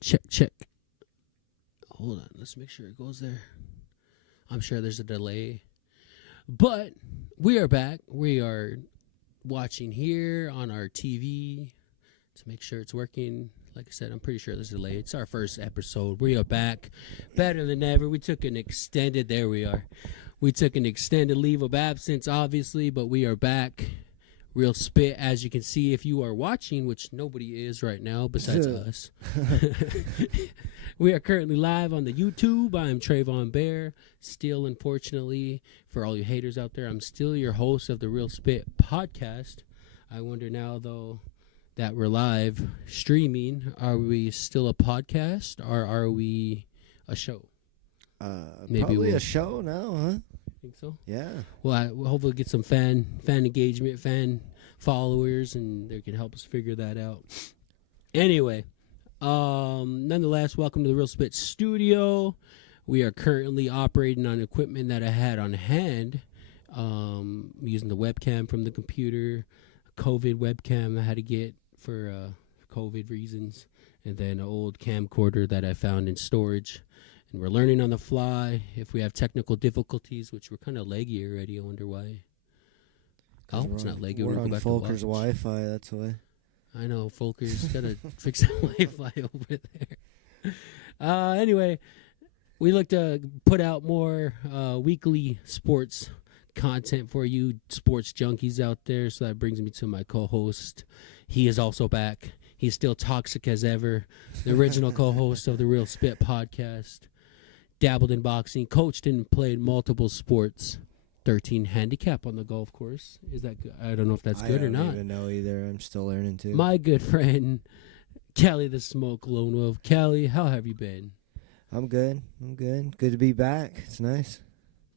Check. Hold on. Let's make sure it goes there. I'm sure there's a delay. But we are back. We are watching here on our TV to make sure it's working. Like I said, I'm pretty sure there's a delay. It's our first episode. We are back. Better than ever. We took an extended, there we are. We took an extended leave of absence, obviously, but we are back. Real Spit, as you can see if you are watching, which nobody is right now besides us. We are currently live on the YouTube. I am Trayvon Bear. Still, unfortunately, for all you haters out there, I'm still your host of the Real Spit podcast. I wonder now, though, that we're live streaming, are we still a podcast or are we a show? Maybe probably a show now, huh? Think so? Yeah. Well, we'll hopefully get some fan engagement, fan followers, and they can help us figure that out. Anyway, nonetheless, welcome to the Real Spit Studio. We are currently operating on equipment that I had on hand, using the webcam from the computer, a COVID webcam I had to get for COVID reasons, and then an old camcorder that I found in storage. And we're learning on the fly. If we have technical difficulties, which we're kind of leggy already, I wonder why. Oh, it's not leggy. We're on Folker's Wi-Fi, that's why. I know, Folker's got to fix the Wi-Fi over there. Anyway, we look to put out more weekly sports content for you sports junkies out there. So that brings me to my co-host. He is also back. He's still toxic as ever. The original co-host of the Real Spit podcast. Dabbled in boxing, coached and played multiple sports. 13 handicap on the golf course. Is that good? I don't know if that's good or not. I don't even know either. I'm still learning too. My good friend, Kelly the Smoke Lone Wolf. Kelly, how have you been? I'm good. Good to be back. It's nice.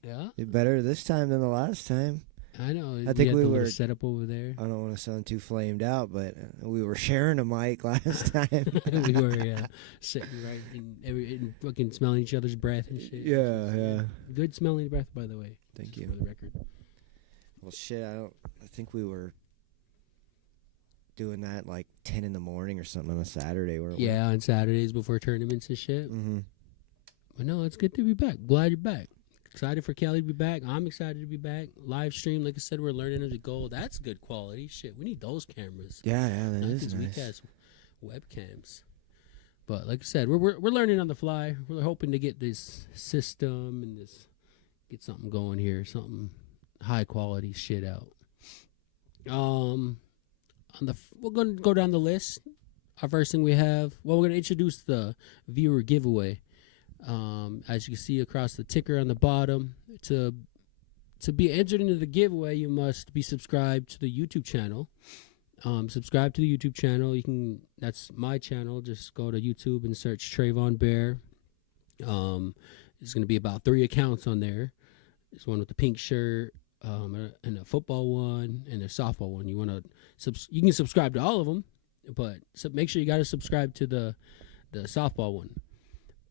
Yeah? Did better this time than the last time. I know. I think we were set up over there. I don't want to sound too flamed out, but we were sharing a mic last time. We were sitting right and fucking smelling each other's breath and shit. Yeah. Good smelling breath, by the way. Thank you. For the record. Well, shit, I think we were doing that like 10 in the morning or something on a Saturday, weren't we? Yeah, on Saturdays before tournaments and shit. Mm-hmm. But no, it's good to be back. Glad you're back. Excited for Kelly to be back. I'm excited to be back. Live stream, like I said, we're learning as we go. That's good quality. Shit, we need those cameras. Yeah, that is nice. Weak-ass webcams. But like I said, we're learning on the fly. We're hoping to get this system and get something going here, something high quality shit out. We're gonna go down the list. Our first thing we have, we're gonna introduce the viewer giveaway. As you can see across the ticker on the bottom, to be entered into the giveaway, you must be subscribed to the YouTube channel. Subscribe to the YouTube channel. That's my channel. Just go to YouTube and search Trayvon Bear. There's going to be about 3 accounts on there. There's one with the pink shirt, and a football one, and a softball one. You can subscribe to all of them, but make sure you got to subscribe to the softball one.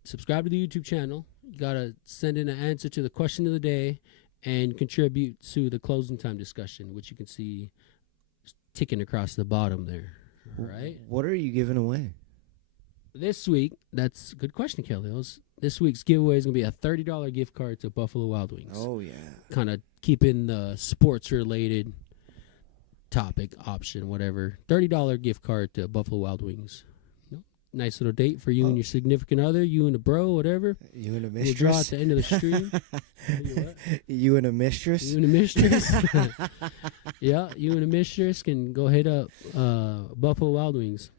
Subscribe to the YouTube channel. You got to send in an answer to the question of the day and contribute to the closing time discussion, which you can see ticking across the bottom there. All right. What are you giving away? This week, that's a good question, Kelly. This week's giveaway is going to be a $30 gift card to Buffalo Wild Wings. Oh, yeah. Kind of keeping the sports-related topic option, whatever. $30 gift card to Buffalo Wild Wings. Nice little date for you and your significant other, you and a bro, whatever. You and a We'll mistress. draw at the end of the stream. You and a mistress. You and a mistress. Yeah, you and a mistress can go hit up Buffalo Wild Wings.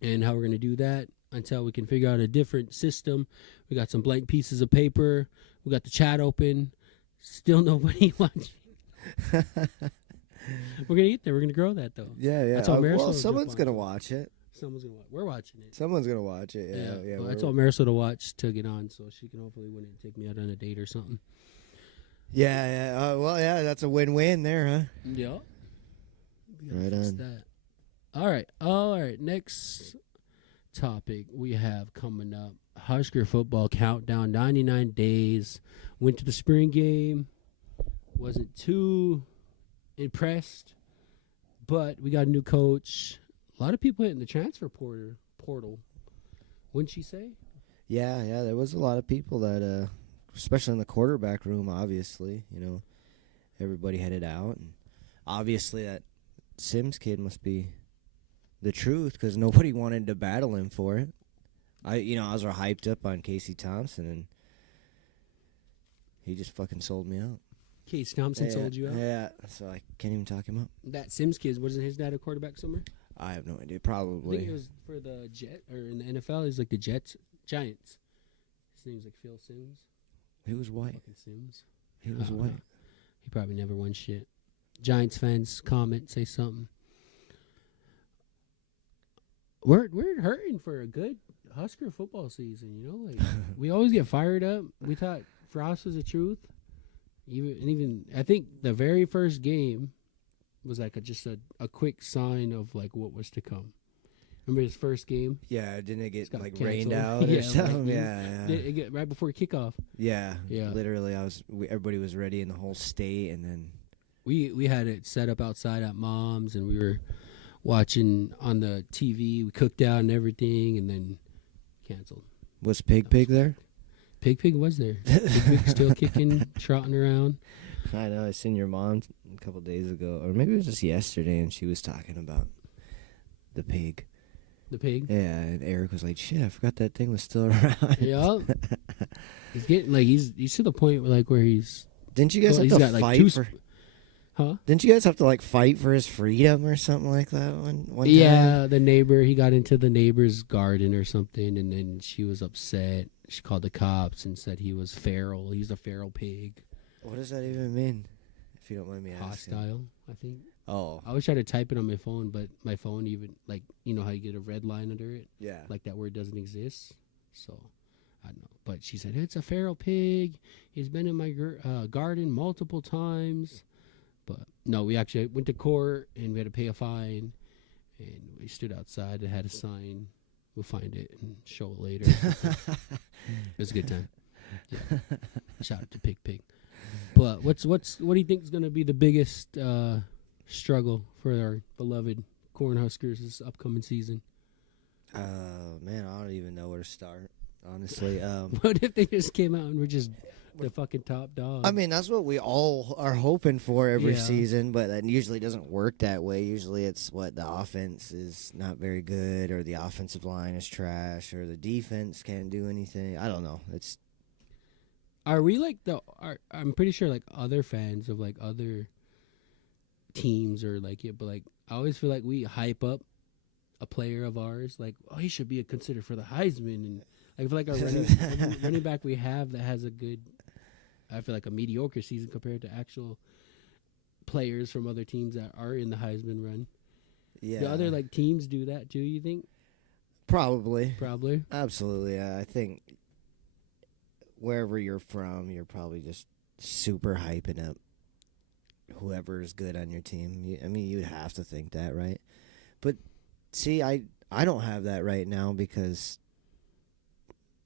And how we're going to do that until we can figure out a different system. We got some blank pieces of paper. We got the chat open. Still nobody watching. We're going to get there. We're going to grow that, though. Yeah. That's all Well, someone's going to watch it. Someone's gonna watch. We're watching it. Someone's gonna watch it. Yeah. Well, I told Marisol to watch to get on, so she can hopefully win it and take me out on a date or something. Yeah. Well, yeah. That's a win-win there, huh? Yeah. Right on. That. All right. Next topic we have coming up: Husker football countdown. 99 days. Went to the spring game. Wasn't too impressed, but we got a new coach. A lot of people hitting the transfer portal. Wouldn't she say? Yeah, there was a lot of people that, especially in the quarterback room, obviously, everybody headed out. And obviously that Sims kid must be the truth because nobody wanted to battle him for it. I was hyped up on Casey Thompson, and he just fucking sold me out. Case Thompson sold you out? Yeah, so I can't even talk him up. That Sims kid, wasn't his dad a quarterback somewhere? I have no idea. I think Probably. it was for the Jet, or in the NFL, he's like the Giants. His name's like Phil Sims. He was white. Fucking Sims. He was I don't white. know. He probably never won shit. Giants fans, comment, say something. We're hurting for a good Husker football season, like we always get fired up. We thought Frost was the truth. Even I think the very first game was like just a quick sign of like what was to come. Remember his first game? Yeah, didn't it get got like canceled. rained out Yeah, or something? like, Yeah. It get right before kickoff. Yeah. Yeah. Literally, everybody was ready in the whole state, and then We had it set up outside at Mom's, and we were watching on the TV. We cooked out and everything, and then canceled. was Pig there? Pig was there. Pig still kicking, trotting around. I know. I seen your mom a couple days ago, or maybe it was just yesterday, and she was talking about the pig. The pig. Yeah, and Eric was like, "Shit, I forgot that thing was still around." Yeah. He's getting like he's to the point where he's Didn't you guys Well, have he's to got, like, fight two for? huh? Didn't you guys have to like fight for his freedom or something like that one time? Yeah, the neighbor, he got into the neighbor's garden or something, and then she was upset. She called the cops and said he was feral. He's a feral pig. What does that even mean? If you don't mind me asking. Hostile, I think. Oh, I always try to type it on my phone, but my phone even, like, you know how you get a red line under it? yeah. Like that word doesn't exist. So, I don't know. But she said, it's a feral pig. He's been in my garden multiple times. But, no, we actually went to court, and we had to pay a fine. And we stood outside. It had a sign. We'll find it and show it later. It was a good time. Yeah. Shout out to Pig. But what do you think is going to be the biggest struggle for our beloved Cornhuskers this upcoming season? Man, I don't even know where to start. Honestly, What if they just came out and were just the fucking top dog? I mean, that's what we all are hoping for every Yeah. season, but that usually doesn't work that way. Usually it's what the offense is not very good, or the offensive line is trash, or the defense can't do anything. I don't know. It's Are we like I'm pretty sure like other fans of like other teams or like it, but like I always feel like we hype up a player of ours, like, oh, he should be considered for the Heisman, and I feel like our running back we have that has a good, I feel like a mediocre season compared to actual players from other teams that are in the Heisman run. yeah. Do other like teams do that too? You think? Probably. Probably. Absolutely. I think wherever you're from, you're probably just super hyping up whoever is good on your team. I mean, you'd have to think that, right? But see, I don't have that right now because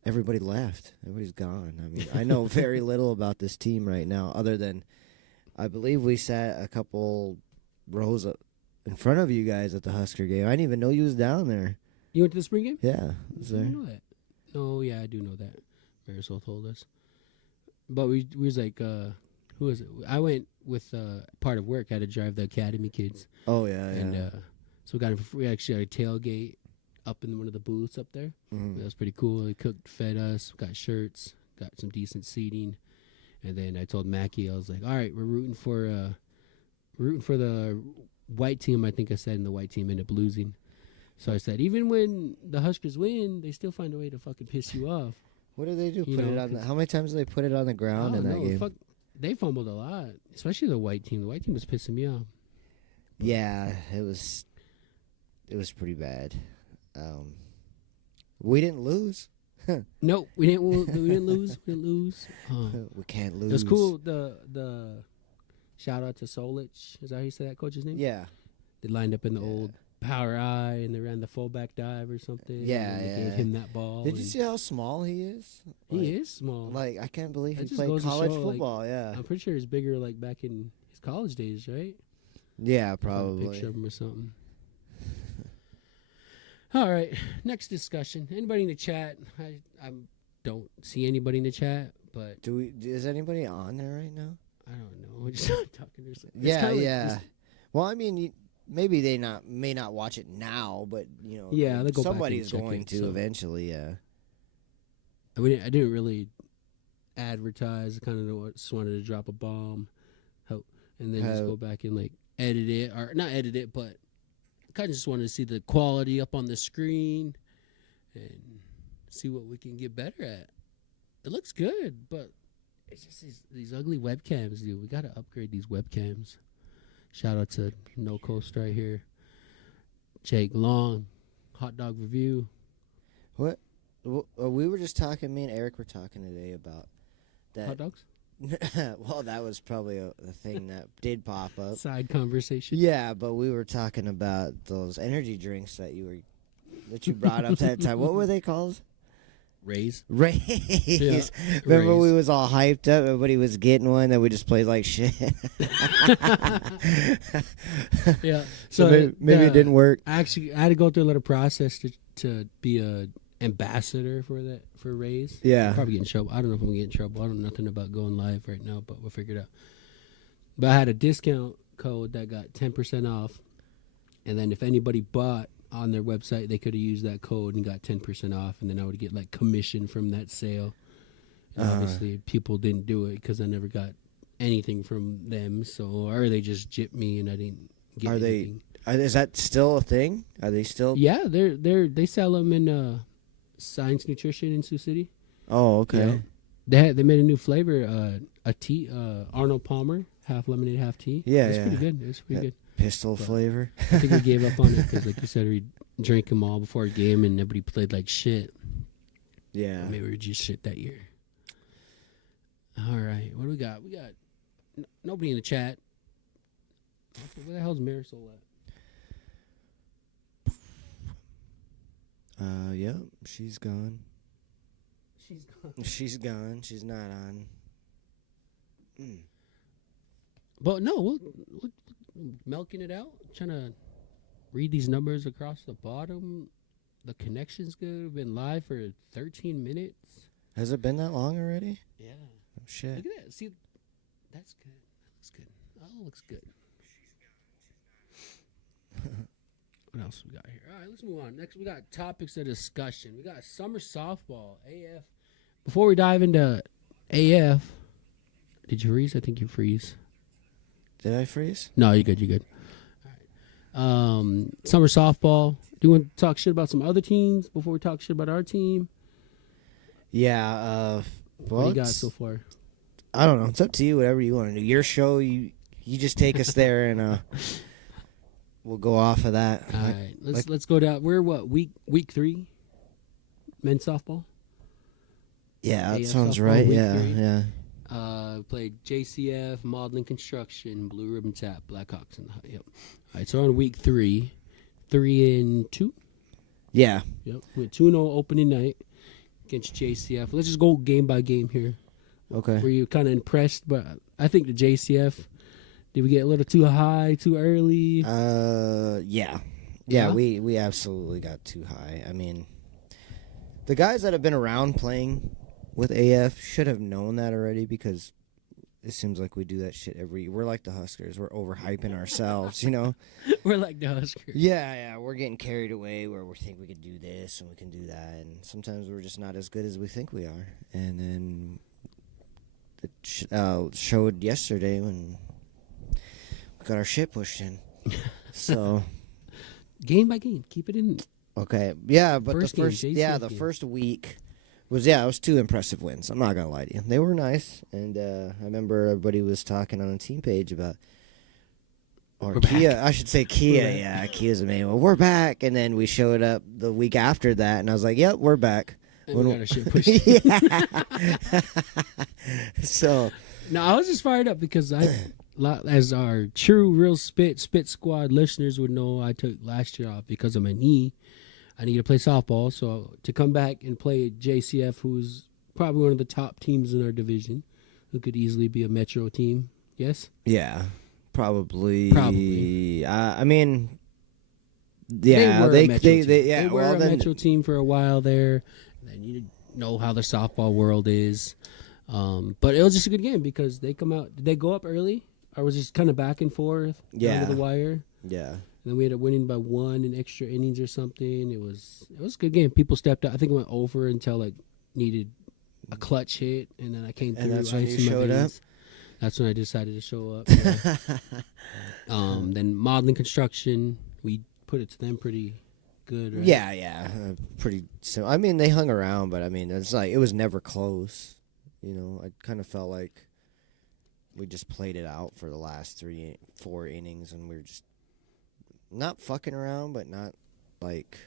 everybody left. Everybody's gone. I mean, I know very little about this team right now, other than I believe we sat a couple rows up in front of you guys at the Husker game. I didn't even know you was down there. You went to the spring game? Yeah, I was I there. didn't know that. No, yeah, I do know that. Marisol told us. But we was like, who was it? I went with part of work. I had to drive the academy kids. Oh yeah, yeah. And so we got we actually had a tailgate up in one of the booths up there. Mhm. That was pretty cool. They cooked, fed us, got shirts, got some decent seating. And then I told Mackie, I was like, all right, we're rooting for the white team. I think I said, and the white team ended up losing. So I said, even when the Huskers win, they still find a way to fucking piss you off. What did they do? You Put it know, on. 'cause- How many times did they put it on the ground I in don't that know, game? fuck, they fumbled a lot, especially the white team. The white team was pissing me off. Yeah, it was pretty bad. We didn't lose. No, we didn't. We didn't lose. We didn't lose. We can't lose. It was cool. The shout out to Solich. Is that how you say that coach's name? Yeah, They lined up in the Yeah. old power eye and they ran the fullback dive or something. Yeah, and they yeah. gave him that ball. did you and see how small he is? He is small. Like, I can't believe That he just played goes to college show, like, football. Yeah, I'm pretty sure he's bigger like back in his college days, right? yeah, Find a probably. picture of him or something. All right, next discussion. Anybody in the chat? I don't see anybody in the chat, but Is anybody on there right now? I don't know. We're just not talking. It's Yeah, kinda like yeah. this- Well, I mean, maybe they may not watch it now, but Yeah, they'll go back somebody's and check going it, to so. eventually. Yeah. I didn't really advertise. Kind of just wanted to drop a bomb, and then just go back and like edit it, or not edit it, but kind of just wanted to see the quality up on the screen and see what we can get better at. It looks good, but it's just these ugly webcams, dude. We gotta upgrade these webcams. Shout out to No Coast right here. Jake Long, hot dog review. What? We were just talking. Me and Eric were talking today about that. Hot dogs? Well, that was probably a thing that did pop up. Side conversation. Yeah, but we were talking about those energy drinks that you brought up that time. What were they called? Raise. Rays. Yeah, Remember Rays. we was all hyped up. Everybody was getting one that we just played like shit. Yeah. So maybe it didn't work. Actually, I had to go through a little process to be a ambassador for Rays. Yeah. Probably get in trouble. I don't know if I'm gonna get in trouble. I don't know nothing about going live right now, but we'll figure it out. But I had a discount code that got 10% off, and then if anybody bought on their website, they could have used that code and got 10% off, and then I would get like commission from that sale. And obviously, people didn't do it because I never got anything from them. So, or they just gypped me and I didn't get anything. Is that still a thing? Are they still? Yeah, they sell them in Science Nutrition in Sioux City. Oh, okay. Yeah. They made a new flavor, a tea, Arnold Palmer, half lemonade, half tea. Yeah, it's yeah. pretty good. It's pretty good. Pistol But- flavor. I think we gave up on it because, like you said, we drank them all before a game and everybody played like shit. Yeah. Maybe we were just shit that year. All right, what do we got? We got nobody in the chat. Where the hell's Marisol at? Yep. She's gone. She's gone. She's gone. She's not on. But no, we're milking it out. Trying to read these numbers across the bottom. The connection's good. We've been live for 13 minutes. Has it been that long already? Yeah. Oh, shit. Look at that. See, that's good. That looks good. Oh, looks good. What else we got here? All right, let's move on. Next, we got topics of discussion. We got summer softball, AF. Before we dive into AF, did you freeze? I think you freeze. Did I freeze? No, you're good. You're good. All right. Summer softball. Do you want to talk shit about some other teams before we talk shit about our team? Yeah. What Well, do you got so far? I don't know. It's up to you. Whatever you want to do. Your show. You just take us there, and we'll go off of that. All right, let's go down. We're what week 3? Men's softball. Yeah, that AF sounds softball, right. week Yeah, 3. yeah. Played JCF, Maudlin Construction, Blue Ribbon Tap, Blackhawks in the yep. All right, so we're on week 3, 3-2. Yeah. Yep, with 2-0 opening night against JCF. Let's just go game by game here. Okay. Were you kind of impressed? But I think the JCF. Did we get a little too high, too early? Yeah. Yeah? We absolutely got too high. I mean, the guys that have been around playing with AF should have known that already because it seems like we do that shit every year. We're like the Huskers. We're overhyping ourselves, you know? We're like the Huskers. Yeah. We're getting carried away where we think we can do this and we can do that. And sometimes we're just not as good as we think we are. And then it showed yesterday when we got our shit pushed in. So... Game by game, keep it in. Okay, yeah, but First the game, first, JCF the game. first week it was 2 impressive wins. I'm not gonna lie to you, they were nice, and I remember everybody was talking on the team page about, or We're Kia, back. I should say Kia, We're back. yeah, Kia's the main one. We're back, and then we showed up the week after that, and I was like, yep, we're back. And we got our shit pushed. Yeah. So No, I was just fired up because as our true real spit squad listeners would know, I took last year off because of my knee. I need to play softball, so to come back and play JCF, who's probably one of the top teams in our division, who could easily be a Metro team. Yes. yeah, probably. Probably. I mean, Yeah, were a they Metro team. yeah. They were Well, a then Metro team for a while there. And then you know how the softball world is. But it was just a good game because they come out. Did they go up early, or was it just kind of back and forth down to the wire? yeah. And then we ended up winning by 1 in extra innings or something. It was a good game. People stepped up. I think it went over until like needed a clutch hit, and then I came through. And that's when you ice in my showed up? veins. That's when I decided to show up. Yeah. Then Maudlin Construction, we put it to them pretty good, right? Yeah. Pretty. I mean, they hung around, but I mean, it's like it was never close. You know, I kind of felt like we just played it out for the last 4 innings, and we were just not fucking around, but not like.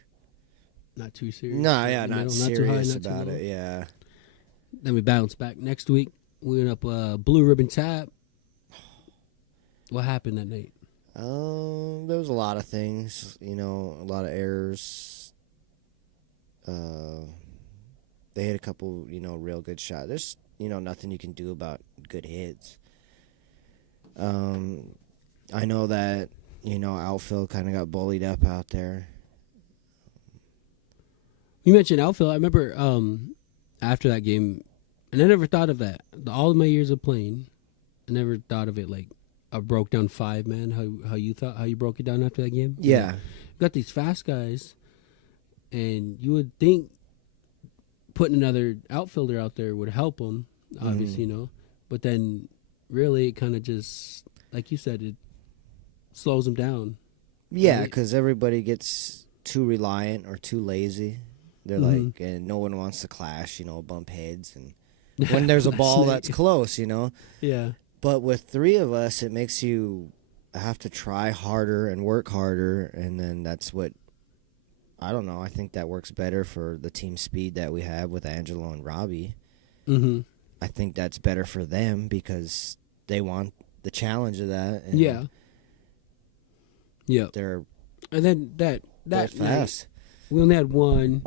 Not too serious. No, yeah, In the not middle, not too serious high, not too about low. it. Yeah. Then we bounced back. Next week, we went up Blue Ribbon Tap. What happened that night? There was a lot of things, you know, a lot of errors. They hit a couple, you know, real good shots. There's, you know, nothing you can do about good hits. I know that, you know, outfield kind of got bullied up out there. You mentioned outfield. I remember after that game, and I never thought of that. All of my years of playing, I never thought of it like a broke down 5-man. How you broke it down after that game? Yeah. You got these fast guys, and you would think putting another outfielder out there would help them. Obviously, you know, but then really it kind of just like you said, it slows them down. Yeah, Right. because everybody gets too reliant or too lazy. They're like, and no one wants to clash, you know, bump heads. And when there's a ball that's close, you know. Yeah. But with 3 of us, it makes you have to try harder and work harder. And then that's what, I don't know, I think that works better for the team speed that we have with Angelo and Robbie. Mm-hmm. I think that's better for them because they want the challenge of that. And Yeah. Yep. They're And then that fast. night, we only had one,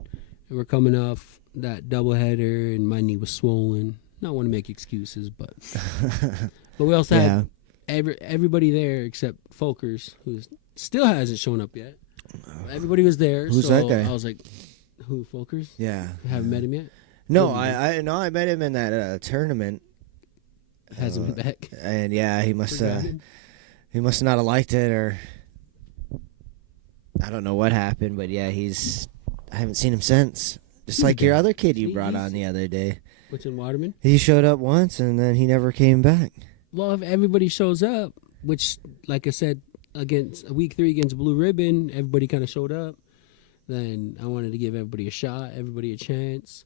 and we're coming off that doubleheader, and my knee was swollen. Not want to make excuses, but we also had everybody there except Folkers, who still hasn't shown up yet. Everybody was there. Who's so that guy? I was like, "Who, Folkers? Yeah. Haven't met him yet. No, I met him in that tournament. Hasn't been back. And yeah, he must Forgot him. not have liked it, or I don't know what happened, but yeah, I haven't seen him since. Just like your other kid you brought on the other day. Which in Waterman? He showed up once and then he never came back. Well, if everybody shows up, which, like I said, against week 3 against Blue Ribbon, everybody kind of showed up. Then I wanted to give everybody a shot, everybody a chance,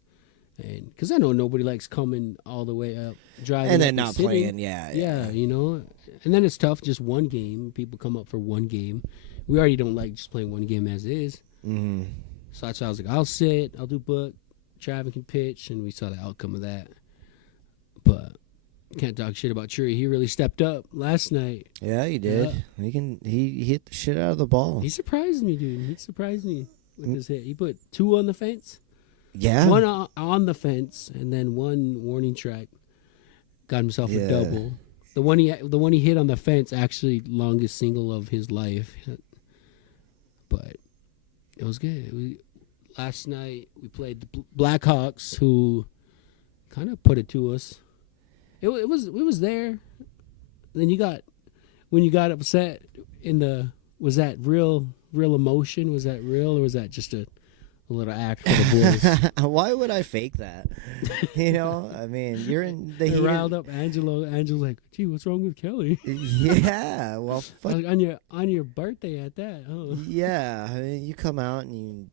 and because I know nobody likes coming all the way up, driving, And then up not the city. playing, Yeah, you know, and then it's tough. Just one game, people come up for one game. We already don't like just playing one game as is. Mm-hmm. So that's why I was like, I'll sit, I'll do book, Travis can pitch, and we saw the outcome of that. But can't talk shit about Tree. He really stepped up last night. Yeah, he did. He hit the shit out of the ball. He surprised me, dude. He surprised me with his hit. He put 2 on the fence, Yeah. 1 on the fence, and then 1 warning track. Got himself a double. The one he hit on the fence, actually longest single of his life. But it was good. Last night we played the Blackhawks, who kind of put it to us. It was there. Then when you got upset was that real emotion? Was that real, or was that just a little act for the boys? Why would I fake that? You know, I mean, you're in the They heat. riled up Angelo. Angelo's like, "Gee, what's wrong with Kelly?" Yeah, well, fuck. Like, on your birthday at that. Oh. Yeah, I mean, you come out and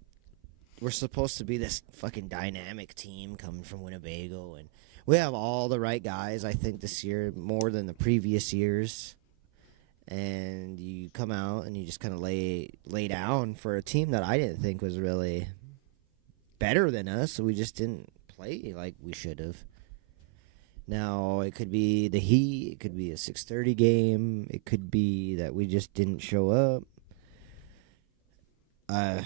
we're supposed to be this fucking dynamic team coming from Winnebago, and we have all the right guys, I think, this year, more than the previous years. And you come out and you just kind of lay down for a team that I didn't think was really better than us, so we just didn't play like we should have. Now, it could be the heat, it could be a 6:30 game, it could be that we just didn't show up. I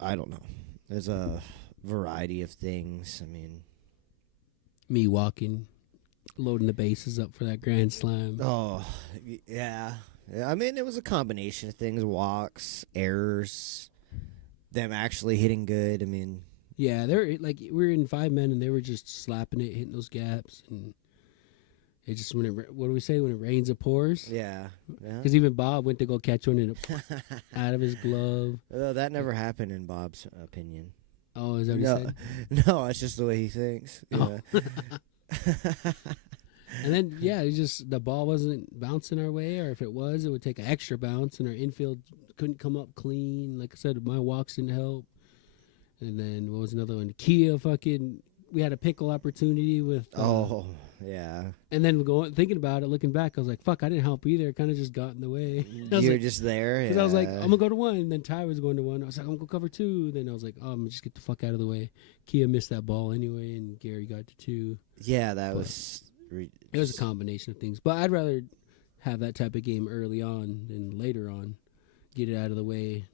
don't know. There's a variety of things. I mean, Me walking, loading the bases up for that grand slam. oh, yeah. Yeah, I mean, it was a combination of things: walks, errors, them actually hitting good. I mean, Yeah, they're like we were in 5 men and they were just slapping it, hitting those gaps, and it just what do we say when it rains it pours? yeah, Because even Bob went to go catch one and it yeah. out of his glove. Although that never happened in Bob's opinion. Oh, is that what he No, said? no, it's just the way he thinks. Oh. Yeah. And then yeah, it just the ball wasn't bouncing our way, or if it was, it would take an extra bounce, and our infield couldn't come up clean. Like I said, my walks didn't help. And then what was another one? Kia fucking. We had a pickle opportunity with. Oh, yeah. And then thinking about it, looking back, I was like, "Fuck, I didn't help either. It kind of just got in the way." I was You're like, just there. because I was like, I'm gonna go to one, and then Ty was going to one. I was like, I'm gonna go cover two. Then I was like, oh, I'm gonna just get the fuck out of the way. Kia missed that ball anyway, and Gary got to two. yeah, that But was. It was a combination of things, but I'd rather have that type of game early on than later on. Get it out of the way.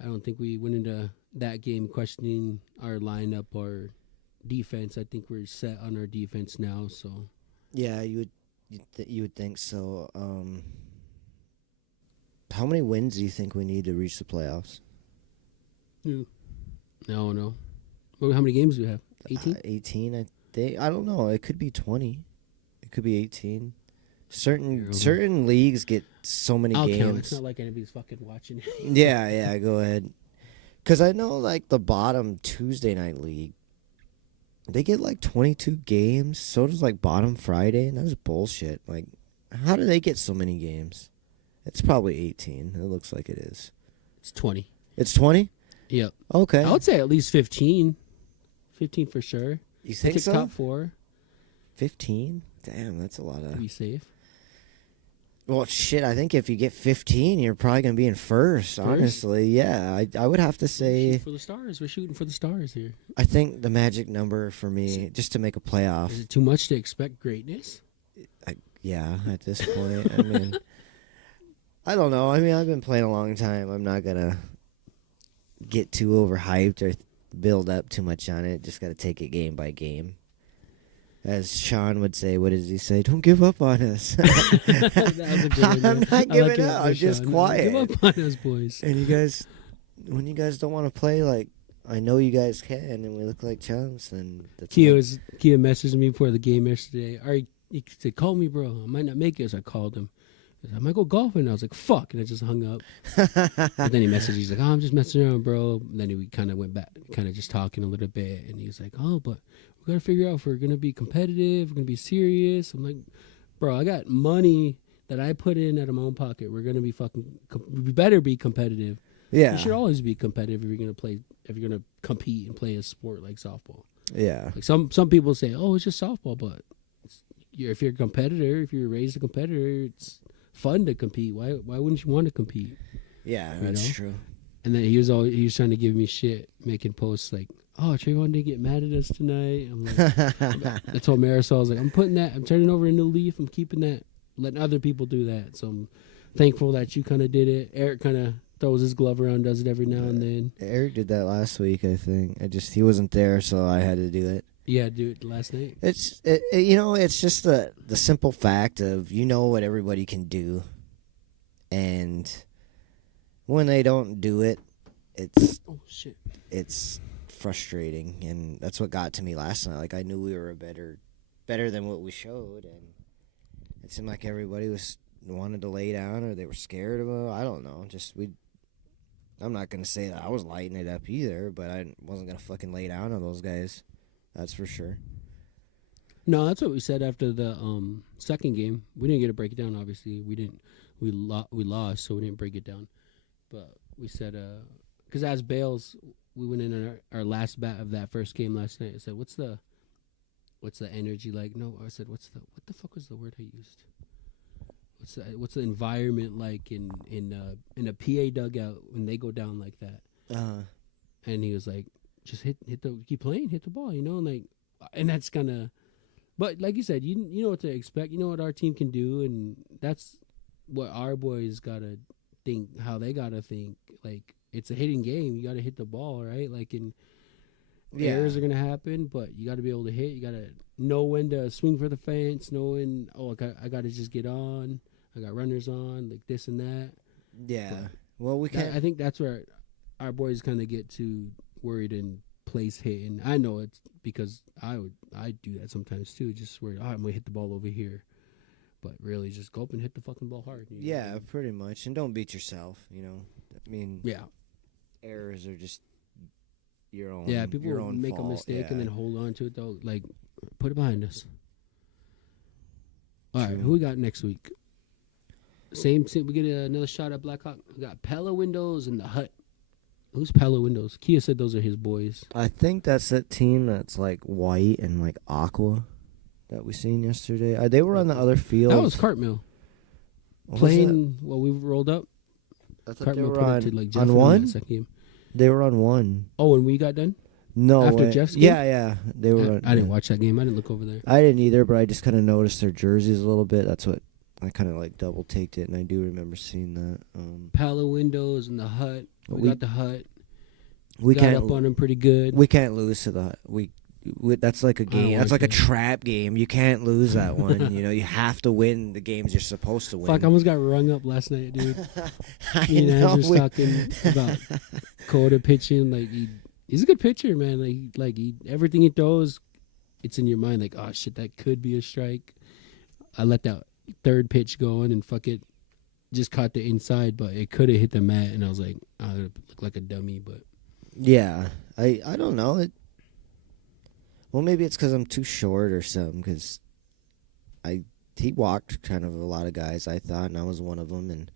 I don't think we went into that game questioning our lineup or defense. I think we're set on our defense now. So Yeah, you would think so. How many wins do you think we need to reach the playoffs? no. Well, how many games do we have? 18. 18. I don't know. It could be 20. It could be 18. Here, hold on. Certain leagues get so many I'll games. count. It's not like anybody's fucking watching. Yeah, go ahead. Because I know, like, the bottom Tuesday night league, they get, like, 22 games. So does, like, bottom Friday. And that's bullshit. Like, how do they get so many games? It's probably 18. It looks like it is. It's 20. It's 20? Yep. Okay. I would say at least 15. 15 for sure. You think Take so? top 4 15? Damn, that's a lot to of... be safe. Well, shit, I think if you get 15, you're probably going to be in first, honestly. Yeah, I would have to say... Shoot for the stars. We're shooting for the stars here. I think the magic number for me, just to make a playoff... Is it too much to expect greatness? Yeah, at this point. I mean... I don't know. I mean, I've been playing a long time. I'm not going to get too overhyped or build up too much on it. Just got to take it game by game. As Sean would say, what does he say? Don't give up on us. That was a good one, I'm man. not I giving it. up. I'm just Sean. quiet. Give up on us, boys. And you guys, when you guys don't want to play like I know you guys can, and we look like chumps, then that's Kia messaged me before the game yesterday. He said, call me, bro. I might not make it. So I called him. He said, I might go golfing. I was like, fuck. And I just hung up. But then he messaged. He's like, oh, I'm just messing around, bro. And then we kind of went back, kind of just talking a little bit. And he was like, oh, but we got to figure out if we're going to be competitive. We're going to be serious. I'm like, bro, I got money that I put in out of my own pocket. We're going to be we better be competitive. Yeah. You should always be competitive if you're going to play, if you're going to compete and play a sport like softball. Yeah. Like some people say, oh, it's just softball, but if you're a competitor, if you're raised a competitor, it's fun to compete. Why wouldn't you want to compete? Yeah, You that's know? true. And then he was trying to give me shit, making posts like, oh, Trayvon didn't get mad at us tonight. I'm like, I told Marisol, I was like, I'm turning over a new leaf. I'm keeping that, letting other people do that. So I'm thankful that you kind of did it. Eric kind of throws his glove around, does it every now and then. Eric did that last week, I think. He wasn't there, so I had to do it. Yeah, dude, last night. It's it's just the simple fact of what everybody can do, and when they don't do it, it's frustrating, and that's what got to me last night. Like I knew we were better than what we showed, and it seemed like everybody wanted to lay down or they were scared of it. I don't know. I'm not gonna say that I was lighting it up either, but I wasn't gonna fucking lay down on those guys. That's for sure. No, that's what we said after the second game. We didn't get to break it down. Obviously, we didn't. We lost, so we didn't break it down. But we said, because as Bales, we went in our last bat of that first game last night. I said, "What's the energy like?" No, I said, what the fuck was the word I used? What's the environment like in a PA dugout when they go down like that? And he was like, just keep playing, hit the ball, and that's gonna. But like you said, you know what to expect. You know what our team can do, and that's what our boys gotta think. How they gotta think. Like it's a hitting game. You gotta hit the ball, right? Like errors are gonna happen, but you gotta be able to hit. You gotta know when to swing for the fence. Know when I gotta just get on. I got runners on, like this and that. Yeah. Well, we can't. I think that's where our boys kind of get too worried and place hitting. I know it's because I do that sometimes too. Just where I'm gonna hit the ball over here, but really just go up and hit the fucking ball hard. You know what I Yeah, mean? pretty much. And don't beat yourself. I mean, Yeah. errors are just your own. Yeah, people your own make a fault. mistake Yeah. and then hold on to it though. Like, put it behind us. All right, True. who we got next week? Same. We get another shot at Blackhawk. We got Pella Windows and the Hut. Who's Pella Windows? Kia said those are his boys. I think that's that team that's like white and like aqua that we seen yesterday. They were on the other field. That was Cartmill playing while we rolled up. I thought they Cartmill were put it on, to like Jeff on in that one. second game. They were on one. Oh, when we got done? No, After way. Jeff's game? Yeah, they were. on, I didn't watch that game. I didn't look over there. I didn't either, but I just kind of noticed their jerseys a little bit. That's what I kind of like double taked it, and I do remember seeing that. Pella Windows and the Hut. We got the Hut. We got can't up on him pretty good. We can't lose to the we. That's like a game. That's like a that. trap game. You can't lose that one. You have to win the games you're supposed to win. Fuck, I almost got rung up last night, dude. I Me and know, Andrew's we- talking about Coda pitching. Like he's a good pitcher, man. Everything he throws, it's in your mind. Like, oh shit, that could be a strike. I let that third pitch go in and fuck it, just caught the inside, but it could have hit the mat, and I was like, I look like a dummy, but Yeah, I don't know. Well, maybe it's because I'm too short or something. Because he walked kind of a lot of guys, I thought, and I was one of them. And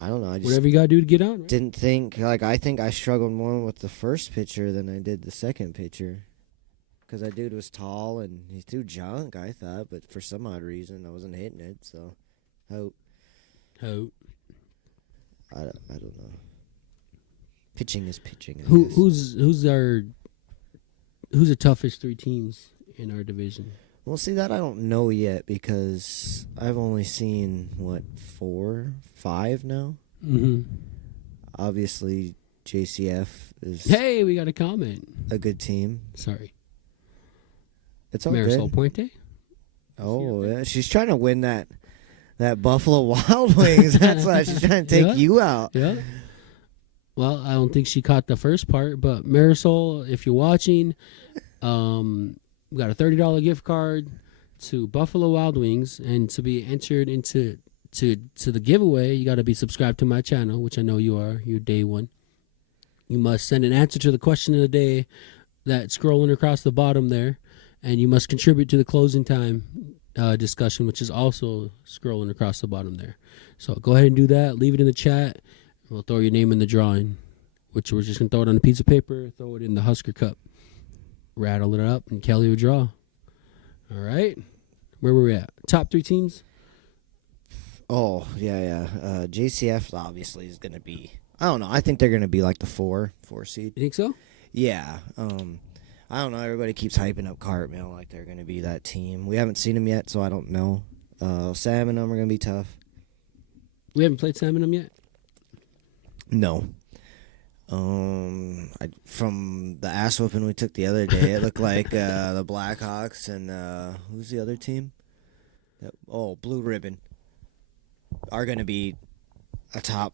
I don't know. I just whatever you gotta do to get on. Right? didn't think I think I struggled more with the first pitcher than I did the second pitcher. Because that dude was tall and he threw junk, I thought, but for some odd reason I wasn't hitting it. So, Hope. I don't know. Pitching is pitching. I guess. Who's the toughest three teams in our division? Well, see, that I don't know yet because I've only seen, 4, 5 now? Mm-hmm. Obviously, JCF is Hey, we got a comment. a good team. Sorry, It's all Marisol good. Puente. Oh, yeah. She's trying to win that Buffalo Wild Wings. That's why she's trying to take Yeah. you out. Yeah. Well, I don't think she caught the first part, but Marisol, if you're watching, we got a $30 gift card to Buffalo Wild Wings, and to be entered into the giveaway, you got to be subscribed to my channel, which I know you are. You're day one. You must send an answer to the question of the day that's scrolling across the bottom there, and you must contribute to the closing time discussion, which is also scrolling across the bottom there. So go ahead and do that. Leave it in the chat. We'll throw your name in the drawing, which we're just going to throw it on a piece of paper, throw it in the Husker Cup, rattle it up, and Kelly will draw. All right. Where were we at? Top three teams? Oh, yeah. JCF obviously is going to be, I don't know. I think they're going to be like the 4 seed. You think so? Yeah. I don't know. Everybody keeps hyping up Cartmill like they're going to be that team. We haven't seen them yet, so I don't know. Sam and them are going to be tough. We haven't played Sam and them yet? No. From the ass whooping we took the other day, it looked like the Blackhawks and who's the other team? Blue Ribbon are going to be a top.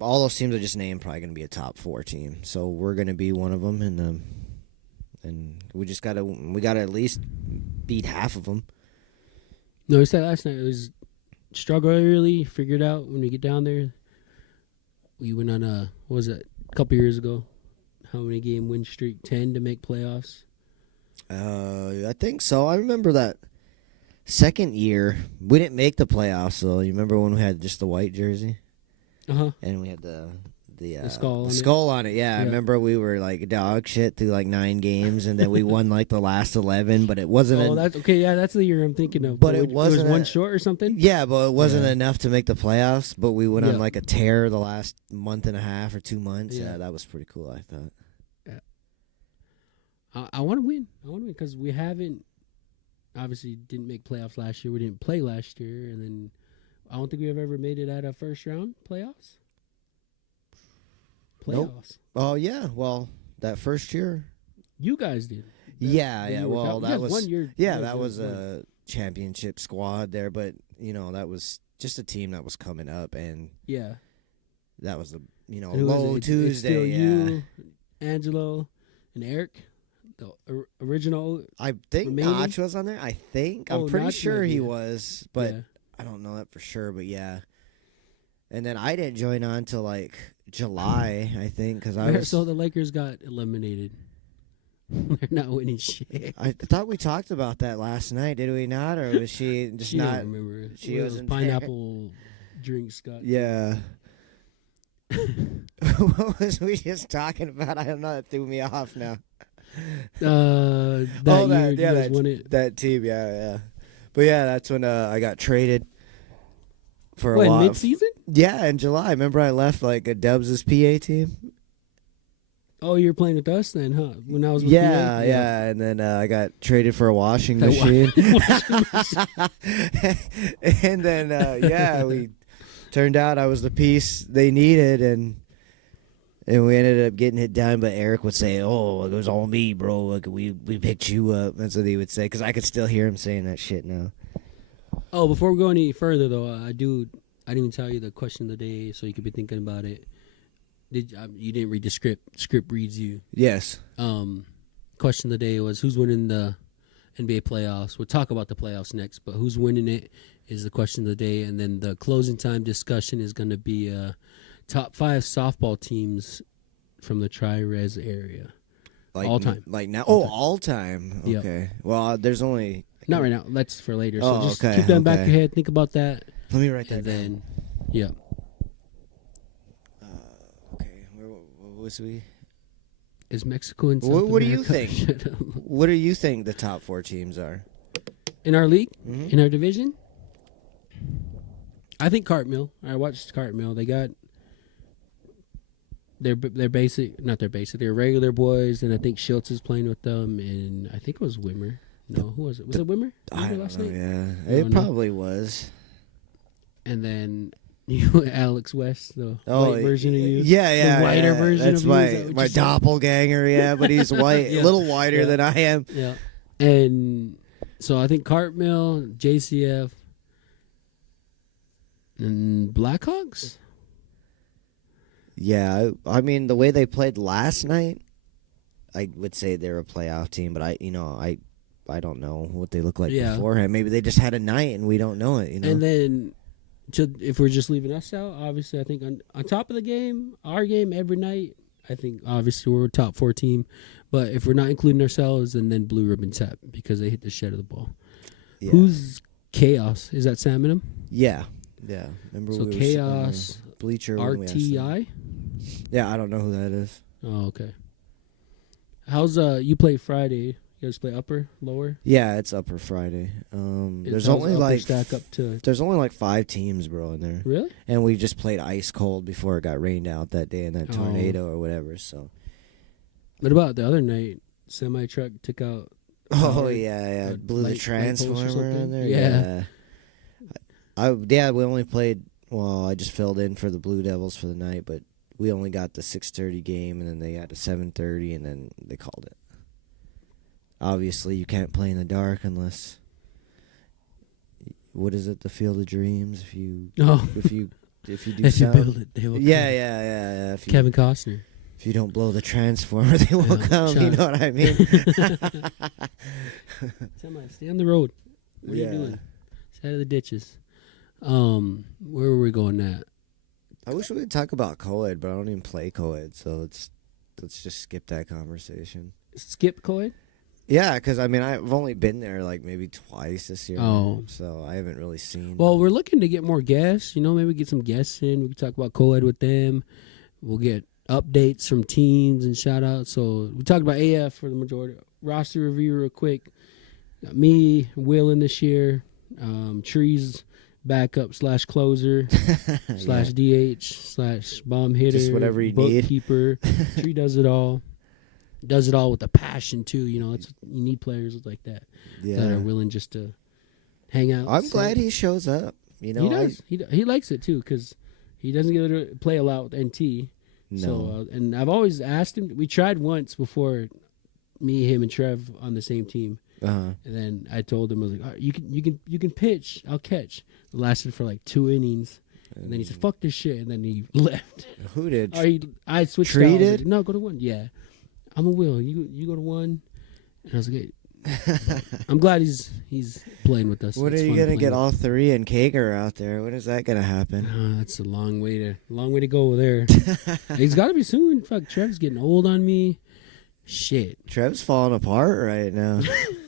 All those teams I just named probably going to be a top 4 team. So we're going to be one of them, and we just gotta at least beat half of them. No, we said last night it was struggle early, figured out when we get down there. We went on what was it, a couple years ago? How many game win streak? 10 to make playoffs. I think so. I remember that second year we didn't make the playoffs. So you remember when we had just the white jersey Uh-huh. and we had the skull on it. Yeah, I Yeah. remember we were like dog shit through like 9 games, and then we won like the last 11. But it wasn't. Oh, that's okay. Yeah, that's the year I'm thinking of. But it it was wasn't one a- short or something. yeah, but it wasn't Yeah. enough to make the playoffs. But we went Yeah. on like a tear the last month and a half or 2 months. Yeah. Yeah, that was pretty cool. I thought. I want to win. I want to win because we haven't. Obviously, didn't make playoffs last year. We didn't play last year, and then I don't think we've ever made it at a first round playoffs. Nope. Playoffs. Oh yeah, well that first year. You guys did. Yeah. Then you were Well, top- you that guys was won your- yeah, you guys that was won. championship squad there, but that was just a team that was coming up, and Yeah. that was a And who is low it? Tuesday. It's still yeah, you, Angelo, and Eric, the original. I think remaining? Notch was on there. I think I'm Oh, pretty Notch sure might he be. was, but Yeah. I don't know that for sure. But yeah, and then I didn't join on till like July, I think, because I was. So the Lakers got eliminated. They're not winning shit. I thought we talked about that last night, did we not? Or was she just She not? don't remember. she Well, it wasn't was there. pineapple drinks got. Yeah. What was we just talking about? I don't know. That threw me off now. That year you guys won it. That team, yeah. But yeah, that's when I got traded for a What, while. mid-season? Yeah, in July. Remember, I left like a Dubs' PA team. Oh, you were playing with us then, huh? When I was with Yeah, PA? yeah, and then I got traded for a washing That machine. And then we turned out I was the piece they needed, and we ended up getting it done. But Eric would say, "Oh, it was all me, bro. Like we picked you up." That's what he would say, because I could still hear him saying that shit now. Oh, before we go any further, though, I didn't even tell you the question of the day, so you could be thinking about it. You didn't read the script? Script reads you. Yes. Question of the day was who's winning the NBA playoffs. We'll talk about the playoffs next, but who's winning it is the question of the day, and then the closing time discussion is going to be top 5 softball teams from the Tri-Res area. Like, all time. Like now. All Oh, time. all time. Yep. Okay. Well, there's only. Not right now. That's for later. So Oh, just okay, keep that in the back of okay. your head. Think about that, Let me write that and down. then yeah. Okay. Where was we? Is Mexico and South What do you America? think? Shut up. What do you think the top 4 teams are? In our league, Mhm. in our division, I think Cartmill. I watched Cartmill. They got their basic, not their basic. They're regular boys, and I think Schultz is playing with them, and I think it was Wimmer. No, who was it? Was it Wimmer? I Wimmer don't last know. night? Yeah, You it don't know? probably was. And then you, Alex West, the Oh, white version of you. Yeah. The whiter yeah. version That's of you, is that what my you said? doppelganger. Yeah, but he's white, Yeah. a little whiter Yeah. than I am. Yeah. And so I think Cartmill, JCF, and Blackhawks. Yeah, I mean the way they played last night, I would say they're a playoff team. But I don't know what they look like Yeah. beforehand. Maybe they just had a night and we don't know it. And then, if we're just leaving us out, obviously, I think on top of the game, our game every night, I think obviously we're a top 4 team. But if we're not including ourselves, and then Blue Ribbon Tap because they hit the shed of the ball. Yeah. Who's Chaos? Is that Sam and him? Yeah. Remember So we were sitting on the Chaos, bleacher when we asked them. RTI. Yeah, I don't know who that is. Oh, okay. How's you play Friday? You guys play upper, lower? Yeah, it's Upper Friday. There's How's only upper like stack up to there's only like 5 teams, bro, in there. really? And we just played ice cold before it got rained out that day in that Oh. tornado or whatever. So. What about the other night? Semi truck took out. Oh power, yeah, blew light- the light transformer post or on something? there. Yeah. We only played. Well, I just filled in for the Blue Devils for the night, but we only got the 6:30 game, and then they got the 7:30, and then they called it. Obviously, you can't play in the dark unless. What is it? The Field of Dreams. If you Oh, if you do if you sound. build it, they will. Yeah, come. yeah. If you, Kevin Costner. if you don't blow the transformer, they will Yeah, come. You shut know what I mean? Semi, stay on the road. What are you doing? Stay out of the ditches. Where were we going at? I wish we could talk about co-ed, but I don't even play co-ed, so let's just skip that conversation. Skip Coed? Yeah, because I mean I've only been there like maybe twice this year, Oh. so I haven't really seen. Well, we're looking to get more guests. Maybe get some guests in. We can talk about co-ed with them. We'll get updates from teams and shout outs. So we talked about AF for the majority. Roster review real quick. Got me, Will in this year. Trees backup / closer / DH / bomb hitter. Just whatever you need. bookkeeper. Tree does it all. Does it all with a passion too. You need players like that that are willing just to hang out. I'm sit. glad he shows up. He does. He likes it too because he doesn't get to play a lot with NT. No. So and I've always asked him. We tried once before, me, him, and Trev on the same team, Uh-huh. And then I told him, I was like, "All right, you can pitch. I'll catch." It lasted for like 2 innings. And then he said, "Fuck this shit," and then he left. Who did? I switched. Tree out. I was did? like, "No, go to 1." Yeah, I'm a Will. You go to 1. And I was like, hey. I'm glad he's playing with us. When are It's you fun gonna playing get with- all 3 and Kager out there? When is that gonna happen? That's a long way to go there. It's got to be soon. Fuck, Trev's getting old on me. Shit. Trev's falling apart right now.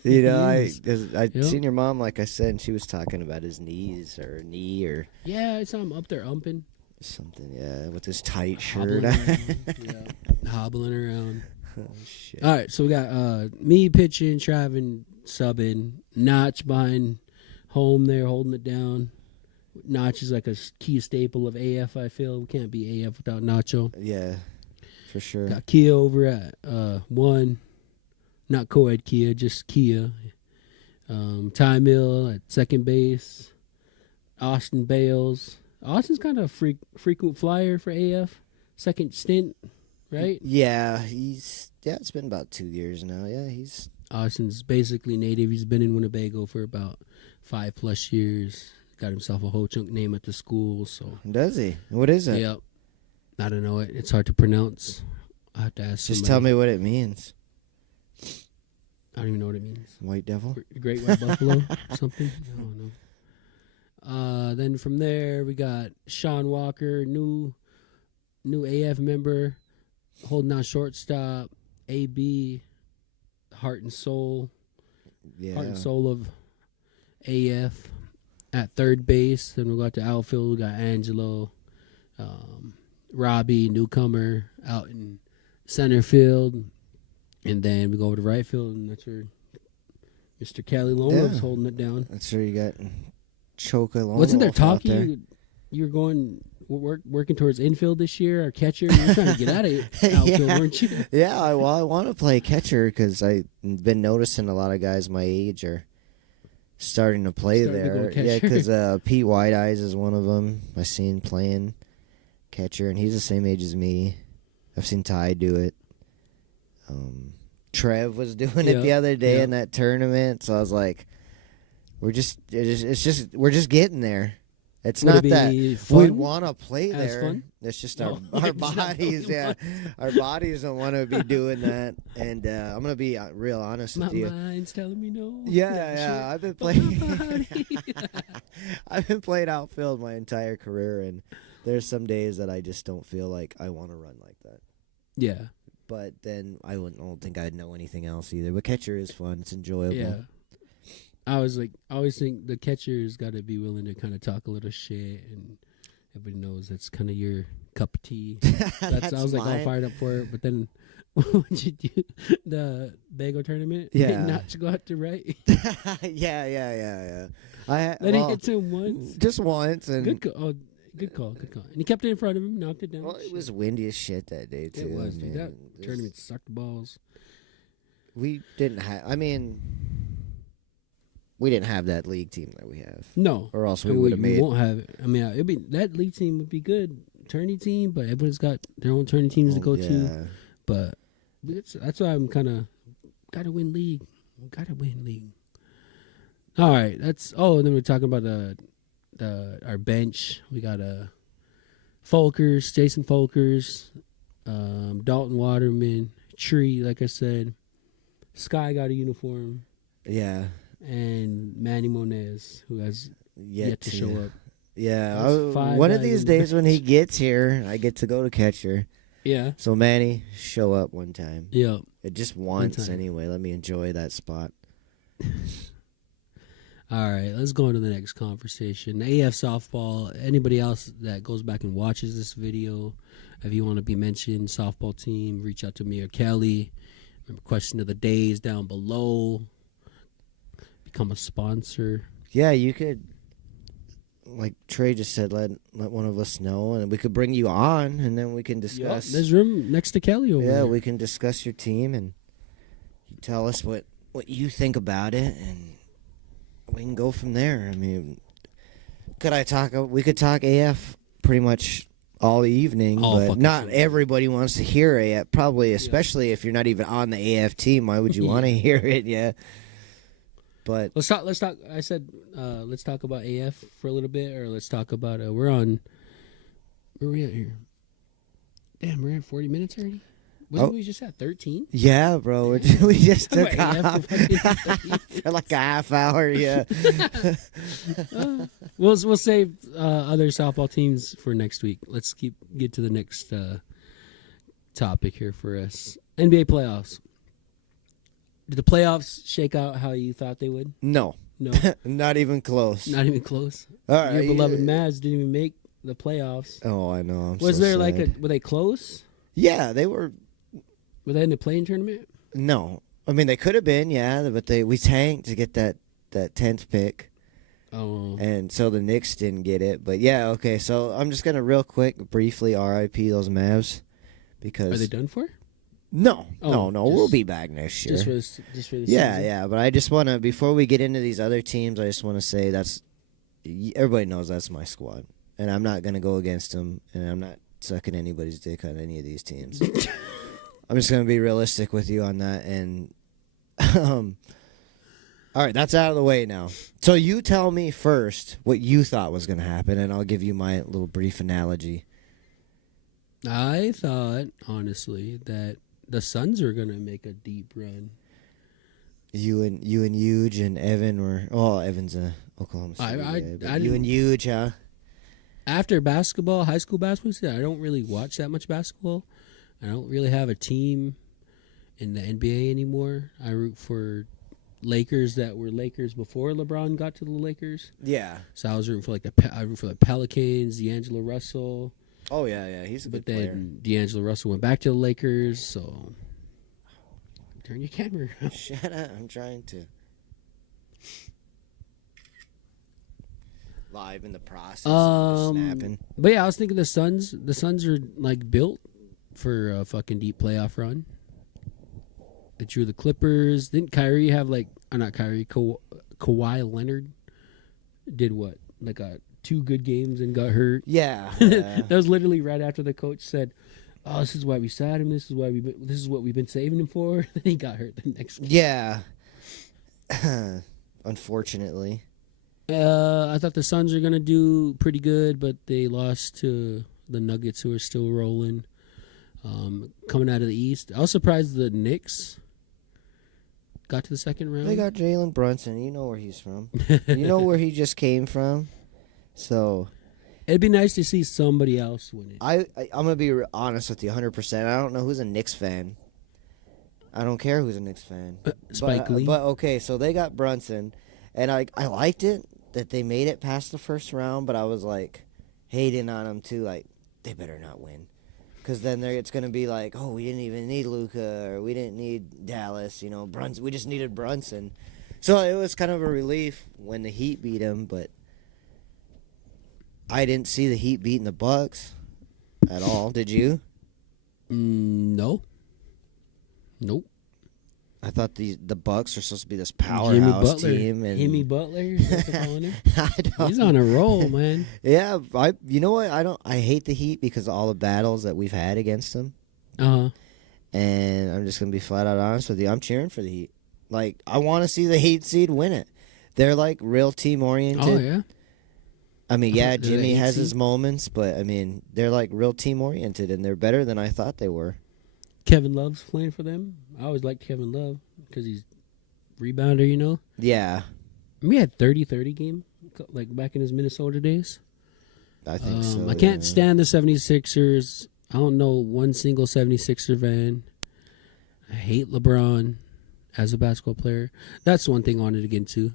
You know, He is. I Yep. seen your mom, like I said, and she was talking about his knees or knee or Yeah, I saw him up there umping, something. Yeah, with his tight hobbling shirt. around. Yeah, hobbling around. Oh shit. All right, so we got me pitching, Travin subbing, Notch behind home there holding it down. Notch is like a key staple of AF. I feel we can't be AF without Nacho. Yeah, for sure. Got Kia over at 1, not co-ed Kia, just Kia. Ty Mill at second base. Austin Bales. Austin's kind of a frequent flyer for AF. Second stint, right? Yeah, it's been about 2 years now. Yeah, he's Austin's basically native. He's been in Winnebago for about 5+ years. Got himself a Ho Chunk name at the school. So does he? What is it? yep. I don't know it. It's hard to pronounce. I have to ask. Just somebody. tell me what it means. I don't even know what it means. White devil. Great White Buffalo, something. I don't know. Then from there we got Sean Walker, new AF member, holding on shortstop. AB, heart and soul Yeah. of AF at third base. Then we got to outfield. We got Angelo, Robbie, newcomer, out in center field. And then we go over to right field, and that's where Mr. Kelly Loma's Yeah. holding it down. That's where you got Choka Loma. Wasn't there out talk there. you were going working towards infield this year or catcher? You were trying to get out of outfield, Yeah. weren't you? Yeah, I want to play catcher because I've been noticing a lot of guys my age are starting to play Starting to go there. catcher. Yeah, because Pete White Eyes is one of them. I seen playing catcher, and he's the same age as me. I've seen Ty do it. Trev was doing it the other day in that tournament, so I was like, we're just getting there. It's Would not it that be we fun? want to play As there. fun? It's just No, our it's not what bodies. we Yeah, want. our bodies don't want to be doing that. And I'm gonna be real honest My with you. mind's telling me no. Yeah. I've been But my playing. body- I've been playing outfield my entire career, and there's some days that I just don't feel like I want to run like that. Yeah. But then I don't think I'd know anything else either. But catcher is fun. It's enjoyable. Yeah. I always think the catcher's got to be willing to kind of talk a little shit, and everybody knows that's kind of your cup of tea. I was like all mine. fired up for it, but then when you do the Bago tournament, Yeah. not to go out to right. yeah. Then he hit to him once. just once, and Good call. And he kept it in front of him, knocked it down. well, it was windy as shit that day too. It was, dude. man. That It tournament was- sucked balls. We didn't have. I mean, we didn't have that league team that we have, No, or else we and would have made. won't have it. I mean, it'd be that league team would be good, tourney team, but everyone's got their own tourney teams to go to. Yeah. But that's why I'm kind of gotta win league. Gotta win league. All right, and then we're talking about our bench. We got Jason Folkers, Dalton Waterman, Tree, like I said. Sky got a uniform, Yeah. and Manny Monez, who has yet to show up. Yeah, That's five one of guys these in the days when he gets here, I get to go to catcher. Yeah. So Manny, show up one time. Yeah. Just once time. anyway. Let me enjoy that spot. All right, let's go on to the next conversation. AF softball. Anybody else that goes back and watches this video, if you want to be mentioned, softball team, reach out to me or Kelly. Remember, question of the day is down below. Become a sponsor. Yeah, you could, like Trey just said, let one of us know, and we could bring you on, and then we can discuss. There's room next to Kelly over Yeah, there. we can discuss your team, and you tell us what you think about it, and we can go from there. I mean, we could talk AF pretty much all evening, All but fucking not time. everybody wants to hear AF. Probably, especially if you're not even on the AF team. Why would you want to hear it? Yeah. But Let's talk. I said, let's talk about AF for a little bit, or let's talk about. We're on. Where are we at here? Damn, we're at 40 minutes already. Wasn't we just at 13? yeah, bro, we just took Talk about off AF for like a half hour. Yeah. We'll save other softball teams for next week. Let's get to the next topic here for us. NBA playoffs. Did the playoffs shake out how you thought they would? No, No, not even close. not even close. All right, Your beloved Mavs didn't even make the playoffs. Oh, I know. Was so there like sad. were they close? Yeah, they were. Were they in the playing tournament? No, I mean they could have been. Yeah, but we tanked to get that 10th pick. Oh, And so the Knicks didn't get it. But yeah, okay. So I'm just gonna real quick, briefly RIP those Mavs because are they done for? no, Oh, no, we'll just- be back next year. Just for the Yeah, season? yeah. But I just want to before we get into these other teams, I just want to say everybody knows that's my squad, and I'm not gonna go against them, and I'm not sucking anybody's dick on any of these teams. I'm just gonna be realistic with you on that, and all right, that's out of the way now. So you tell me first what you thought was gonna happen, and I'll give you my little brief analogy. I thought honestly that the Suns are gonna make a deep run. You and Huge and Evan were Evan's a Oklahoma City. I you and Huge, huh? After basketball, high school basketball, I don't really watch that much basketball. I don't really have a team in the NBA anymore. I root for Lakers that were Lakers before LeBron got to the Lakers. Yeah. So I was rooting for I root for the Pelicans, D'Angelo Russell. Oh yeah, he's a But good player. then D'Angelo Russell went back to the Lakers. So turn your camera. Shut up! I'm trying to. Live in the process of snapping. But yeah, I was thinking the Suns. The Suns are like built for a fucking deep playoff run. They drew the Clippers. Didn't Kyrie have not Kyrie? Kawhi Leonard did what? Like 2 good games and got hurt. Yeah. That was literally right after the coach said, "Oh, this is why we sat him. This is what we've been saving him for." Then he got hurt the next game. Yeah. Unfortunately. I thought the Suns are gonna do pretty good, but they lost to the Nuggets, who are still rolling. Coming out of the East, I was surprised the Knicks got to the second round. They got Jalen Brunson. You know where he's from. You know where he just came from. So It'd be nice to see somebody else win it. I'm gonna be honest with you, 100%. I don't know who's a Knicks fan. I don't care who's a Knicks fan. Spike Lee. But okay, so they got Brunson, and I liked it that they made it past the first round. But I was like hating on them too. Like they better not win, because then it's gonna be like, oh, we didn't even need Luka, or we didn't need Dallas. You know, Brunson. We just needed Brunson. So it was kind of a relief when the Heat beat him, but I didn't see the Heat beating the Bucks at all. Did you? No. Nope. I thought the Bucks are supposed to be this Jimmy powerhouse Butler. team, and Jimmy Butler. Is that what they're calling him? I don't. He's on a roll, man. Yeah, you know what? I hate the Heat because of all the battles that we've had against them, and I'm just gonna be flat out honest with you. I'm cheering for the Heat. Like I want to see the Heat seed win it. They're like real team oriented. Oh yeah. I mean, They're yeah, the Jimmy Heat has seed? his moments, but I mean, they're like real team oriented, and they're better than I thought they were. Kevin Love's playing for them. I always liked Kevin Love because he's rebounder, you know. Yeah, We had 30-30 game like back in his Minnesota days. I think so. I can't yeah. stand the 76ers. I don't know one single 76er fan. I hate LeBron as a basketball player. That's one thing I wanted to get into.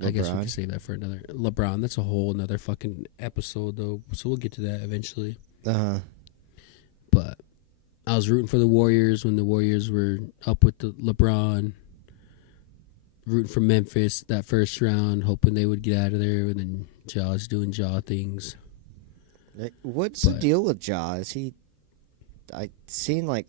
I guess we LeBron? can save that for another. LeBron, that's a whole another fucking episode, though. So we'll get to that eventually. But I was rooting for the Warriors when the Warriors were up with the LeBron. Rooting for Memphis that first round, hoping they would get out of there, and then Jaw's doing Jaw things. What's the But- deal with Ja? Is he? I seen like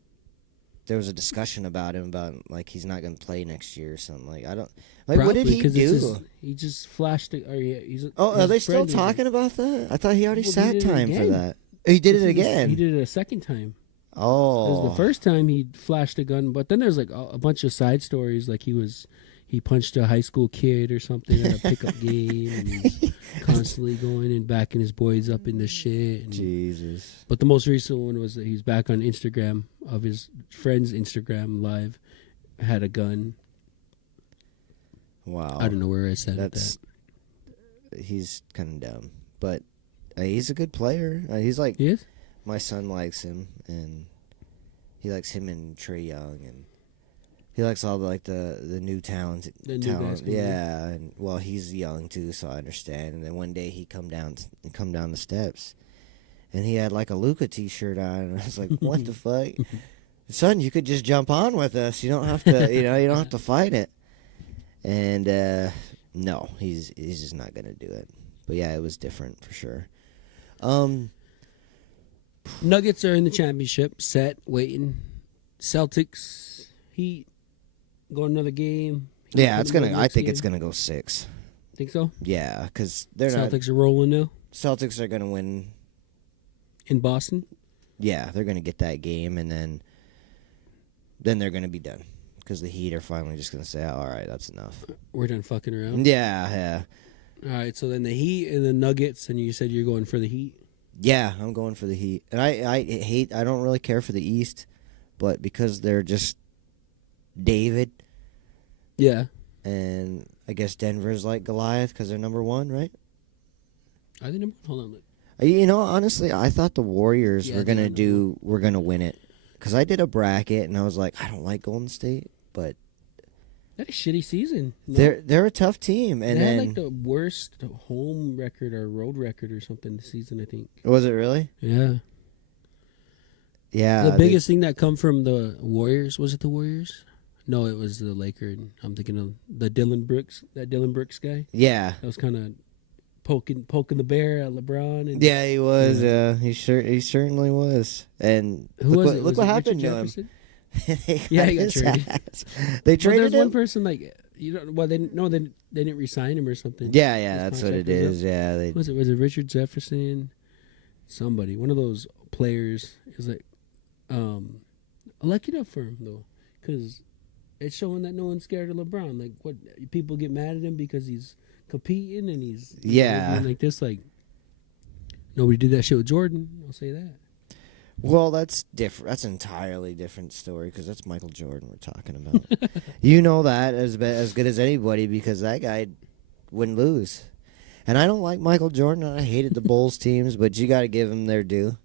there was a discussion about him about like he's not going to play next year or something. Like I don't. Like what did Probably he 'cause it's do? he just flashed it. Or he's Oh, his are they still friend is- talking about that? I thought he already Well, he sat did it time for again. that. He did This it is again. He did it a second time. Oh, It was the first time he flashed a gun, but then there's like a bunch of side stories. Like he was he punched a high school kid or something at a pickup game, and he's constantly going and backing his boys up in the shit. And, Jesus. but the most recent one was that he's back on Instagram of his friend's Instagram live, had a gun. Wow. I don't know where I said That's that. he's kind of dumb, but he's a good player. He's like He is? my son likes him, and he likes him and Trey Young, and he likes all the new talent. The new guys. Yeah, and well, he's young too, so I understand. And then one day he come down the steps, and he had like a Luka T-shirt on, and I was like, "What the fuck, son? You could just jump on with us. You don't have to. You don't have to fight it." And no, he's just not gonna do it. But yeah, it was different for sure. Nuggets are in the championship, set, waiting. Celtics, Heat, go another game. Yeah, it's gonna. I Next think game. it's gonna go 6. Think so? Yeah, because they're not. Celtics are rolling now Celtics are gonna win. in Boston. Yeah, they're gonna get that game, and then they're gonna be done because the Heat are finally just gonna say, "All right, that's enough." We're done fucking around. Yeah. All right, so then the Heat and the Nuggets, and you said you're going for the Heat. Yeah, I'm going for the Heat, and I don't really care for the East, but because they're just David, Yeah. and I guess Denver's like Goliath because they're number 1, right? I think number one. Hold on. Look. Honestly, I thought the Warriors Yeah, were they're gonna number were gonna win it because I did a bracket and I was like, I don't like Golden State, but That is a shitty season. No. they're a tough team, and they had then like the worst home record or road record or something this season, I think. was it really? Yeah. Yeah, The biggest thing that come from the Warriors, was it the Warriors? No, it was the Lakers. I'm thinking of the Dylan Brooks guy. Yeah, That was kind of poking the bear at LeBron. And yeah, he was. Yeah. He certainly was. And Who look was what, it? look Was what it happened Richard to him. Jefferson? Yeah, he got traded. They But traded there's him. one person like they didn't re-sign him or something. Yeah, His that's what it contract was is. Yeah, they. Was it Richard Jefferson? Somebody, one of those players is like, I like it up for him though, because it's showing that no one's scared of LeBron. Like, what people get mad at him because he's competing and he's Yeah. like this. Like, nobody did that shit with Jordan. I'll say that. Well, that's different. That's an entirely different story because that's Michael Jordan we're talking about. You know that as good as anybody because that guy wouldn't lose. And I don't like Michael Jordan. I hated the Bulls teams, but you got to give them their due.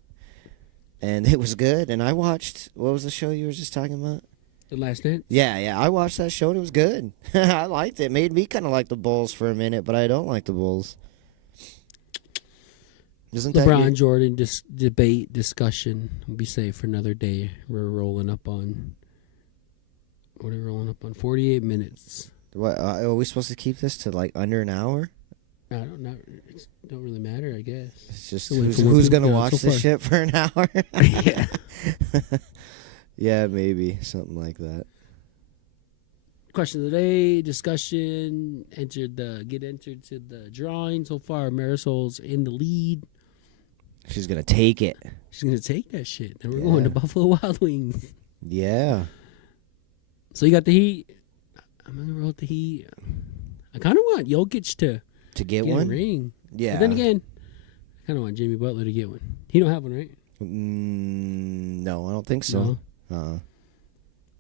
And it was good. And I watched. What was the show you were just talking about? The Last Dance. Yeah. I watched that show and it was good. I liked it. It made me kind of like the Bulls for a minute, but I don't like the Bulls. Isn't that LeBron your- Jordan debate discussion. We'll be safe for another day. We're rolling up on. What are we rolling up on? 48 minutes. What are we supposed to keep this to like under an hour? I don't know. It don't really matter, I guess. It's just So wait for more who's people- gonna yeah, watch so this far. shit for an hour? Yeah. Yeah, maybe something like that. Question of the day, discussion, get entered to the drawing. So far, Marisol's in the lead. She's gonna take it. She's going to take that shit. And we're going to Yeah. Buffalo Wild Wings. Yeah. So you got the Heat. I'm going to roll with the Heat. I kind of want Jokic to To get get one. a ring. Yeah. But then again, I kind of want Jimmy Butler to get one. He don't have one, right? No, I don't think so.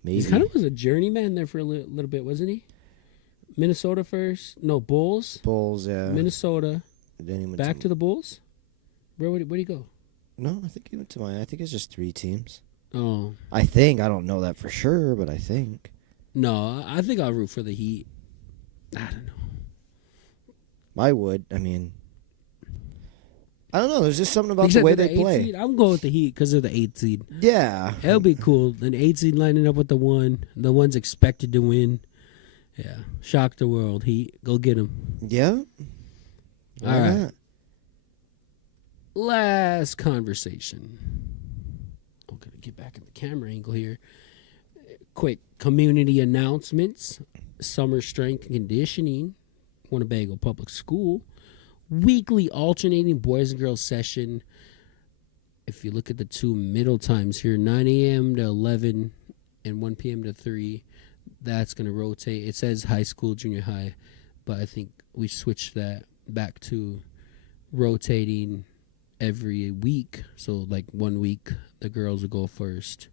Maybe. He kind of was a journeyman there for a little bit, wasn't he? Minnesota first. No, Bulls. Bulls. Yeah. Minnesota. Then he went Back to the Bulls? Bro, where'd he go? No, I think he went to I think it's just 3 teams. Oh. I think. I don't know that for sure, but I think. No, I think I'll root for the Heat. I don't know. I would. I mean, I don't know. There's just something about Except the way they're they the 8th play. seed. I'm going with the Heat because they're the 8th seed. Yeah. It'll be cool. An 8th seed lining up with the 1. The one's expected to win. Yeah. Shock the world. Heat. Go get them. Yeah. Why All right. not? Last conversation. I'm going to get back in the camera angle here. Quick community announcements. Summer strength and conditioning. Winnebago Public School. Weekly alternating boys and girls session. If you look at the 2 middle times here, 9 a.m. to 11 and 1 p.m. to 3. That's gonna rotate. It says high school, junior high, but I think we switched that back to rotating every week. So like 1 week the girls will go first,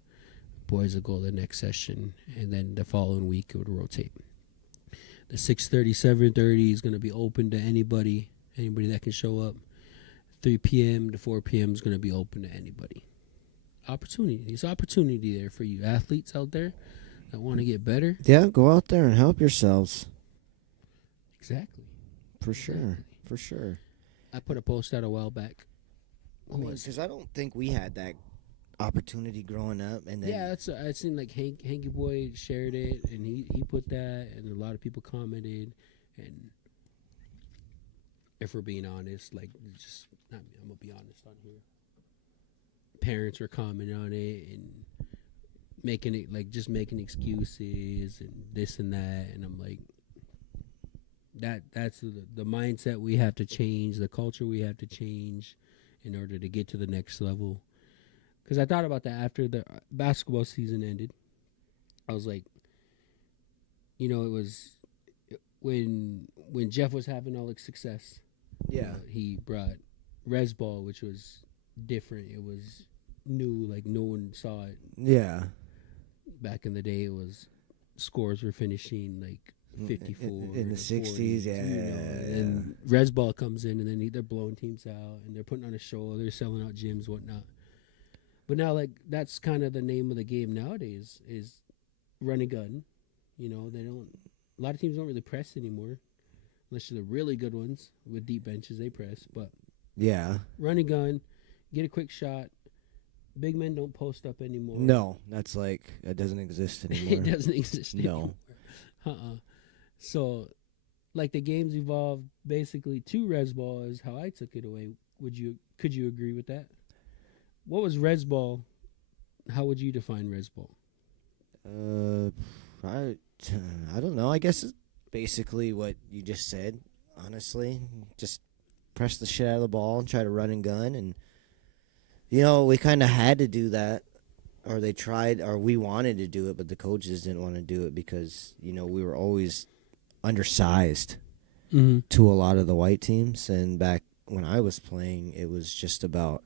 boys will go the next session, and then the following week it would rotate. The 6:30, 7:30 is gonna be open to anybody that can show up. 3 p.m. to 4 p.m. is gonna be open to anybody. There's opportunity there for you athletes out there that want to get better. Yeah, go out there and help yourselves. Exactly. For sure. Exactly. For sure. I put a post out a while back. Because I don't think we had that opportunity growing up. And then Yeah, I seen like Hanky Boy shared it, and he put that, and a lot of people commented. And if we're being honest, like just not me, I'm gonna be honest on here. Parents were commenting on it and making it like just making excuses and this and that, and I'm like, that's the mindset we have to change, the culture we have to change in order to get to the next level. Because I thought about that after the basketball season ended. I was like, it was when Jeff was having all the success. Yeah. He brought Resball, which was different. It was new, like no one saw it. Yeah. Back in the day, it was scores were finishing like 54 in the 60s. 40s, Yeah. And Resball comes in, and then they're blowing teams out, and they're putting on a show. They're selling out gyms, whatnot. But now, like that's kind of the name of the game nowadays is run and gun. They don't. A lot of teams don't really press anymore, unless you're the really good ones with deep benches. They press, but Yeah. run and gun, get a quick shot. Big men don't post up anymore. No, that's like it doesn't exist anymore. It doesn't exist anymore. No. So, like the game's evolved basically to Resball is how I took it away. Could you agree with that? What was Resball? How would you define Resball? I don't know. I guess it's basically what you just said. Honestly, just press the shit out of the ball and try to run and gun, and we kind of had to do that, or they tried, or we wanted to do it, but the coaches didn't want to do it because we were always undersized to a lot of the white teams, and back when I was playing, it was just about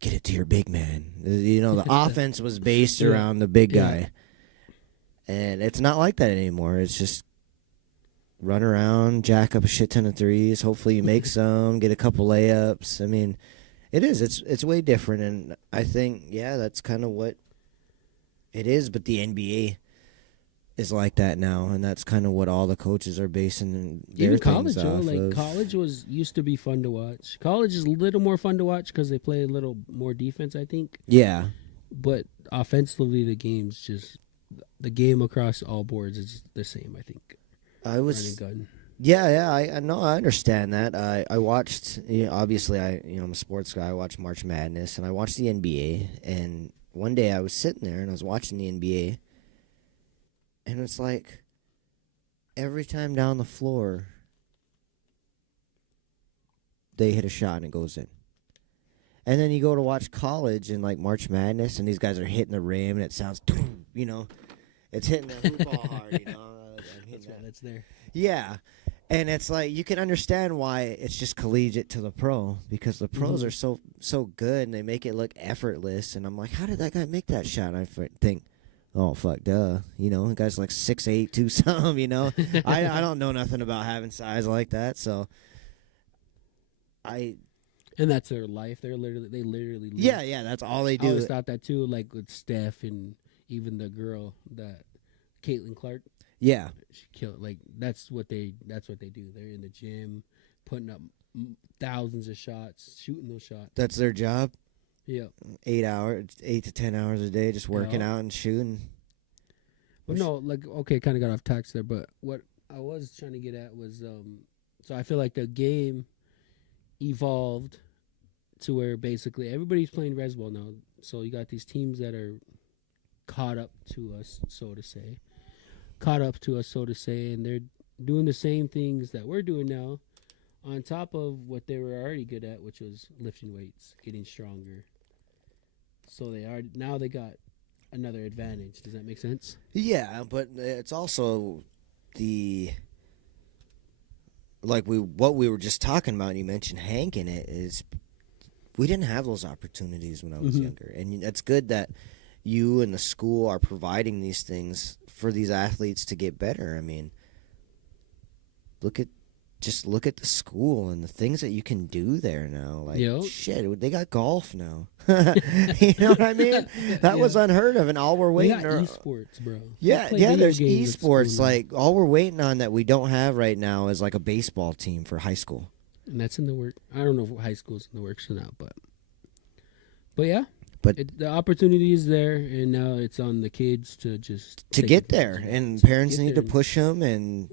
get it to your big man. The offense was based around the big guy. And it's not like that anymore. It's just run around, jack up a shit ton of threes. Hopefully you make some, get a couple layups. I mean, it is. It's way different. And I think, that's kind of what it is. But the NBA is like that now. And that's kind of what all the coaches are basing their even college, things off of. College used to be fun to watch. College is a little more fun to watch because they play a little more defense, I think. Yeah. But offensively, the game across all boards is the same, I think. Running gun. Yeah, I know, I understand that. I watched, obviously, I'm a sports guy. I watch March Madness, and I watched the NBA. And one day I was sitting there, and I was watching the NBA, and it's like every time down the floor, they hit a shot and it goes in. And then you go to watch college and like March Madness, and these guys are hitting the rim, and it sounds, it's hitting the hoop all hard, That's there. Yeah, and it's like you can understand why it's just collegiate to the pro, because the pros are so good and they make it look effortless. And I'm like, how did that guy make that shot? And I think, oh fuck, duh. The guy's like 6'8", 2 something. I don't know nothing about having size like that, so And that's their life. They literally live. Yeah, that's all they do. I always thought that too, like with Steph and even the girl that Caitlin Clark. Yeah, she killed. Like that's what they do. They're in the gym, putting up thousands of shots, shooting those shots. That's their job. Yeah, 8 to 10 hours a day, just working out and shooting. But no, like okay, kind of got off tax there. But what I was trying to get at was, so I feel like the game evolved to where basically everybody's playing Resball now. So you got these teams that are caught up to us, so to say, and they're doing the same things that we're doing now, on top of what they were already good at, which was lifting weights, getting stronger. So they got another advantage. Does that make sense? Yeah, but it's also the what we were just talking about. And you mentioned Hank in it is we didn't have those opportunities when I was younger, and it's good that you and the school are providing these things for these athletes to get better. I mean, look at the school and the things that you can do there now. Like, Yep. shit, they got golf now. You know what I mean? That was unheard of, and all we're We waiting got on. esports, bro. Yeah, We play yeah. video There's games at school esports. now. Like, all we're waiting on that we don't have right now is like a baseball team for high school. And that's in the work. I don't know if high school's in the works or not, but yeah. But the opportunity is there, and now it's on the kids to just to take get there, advantage of it. and To parents get need there to push them, and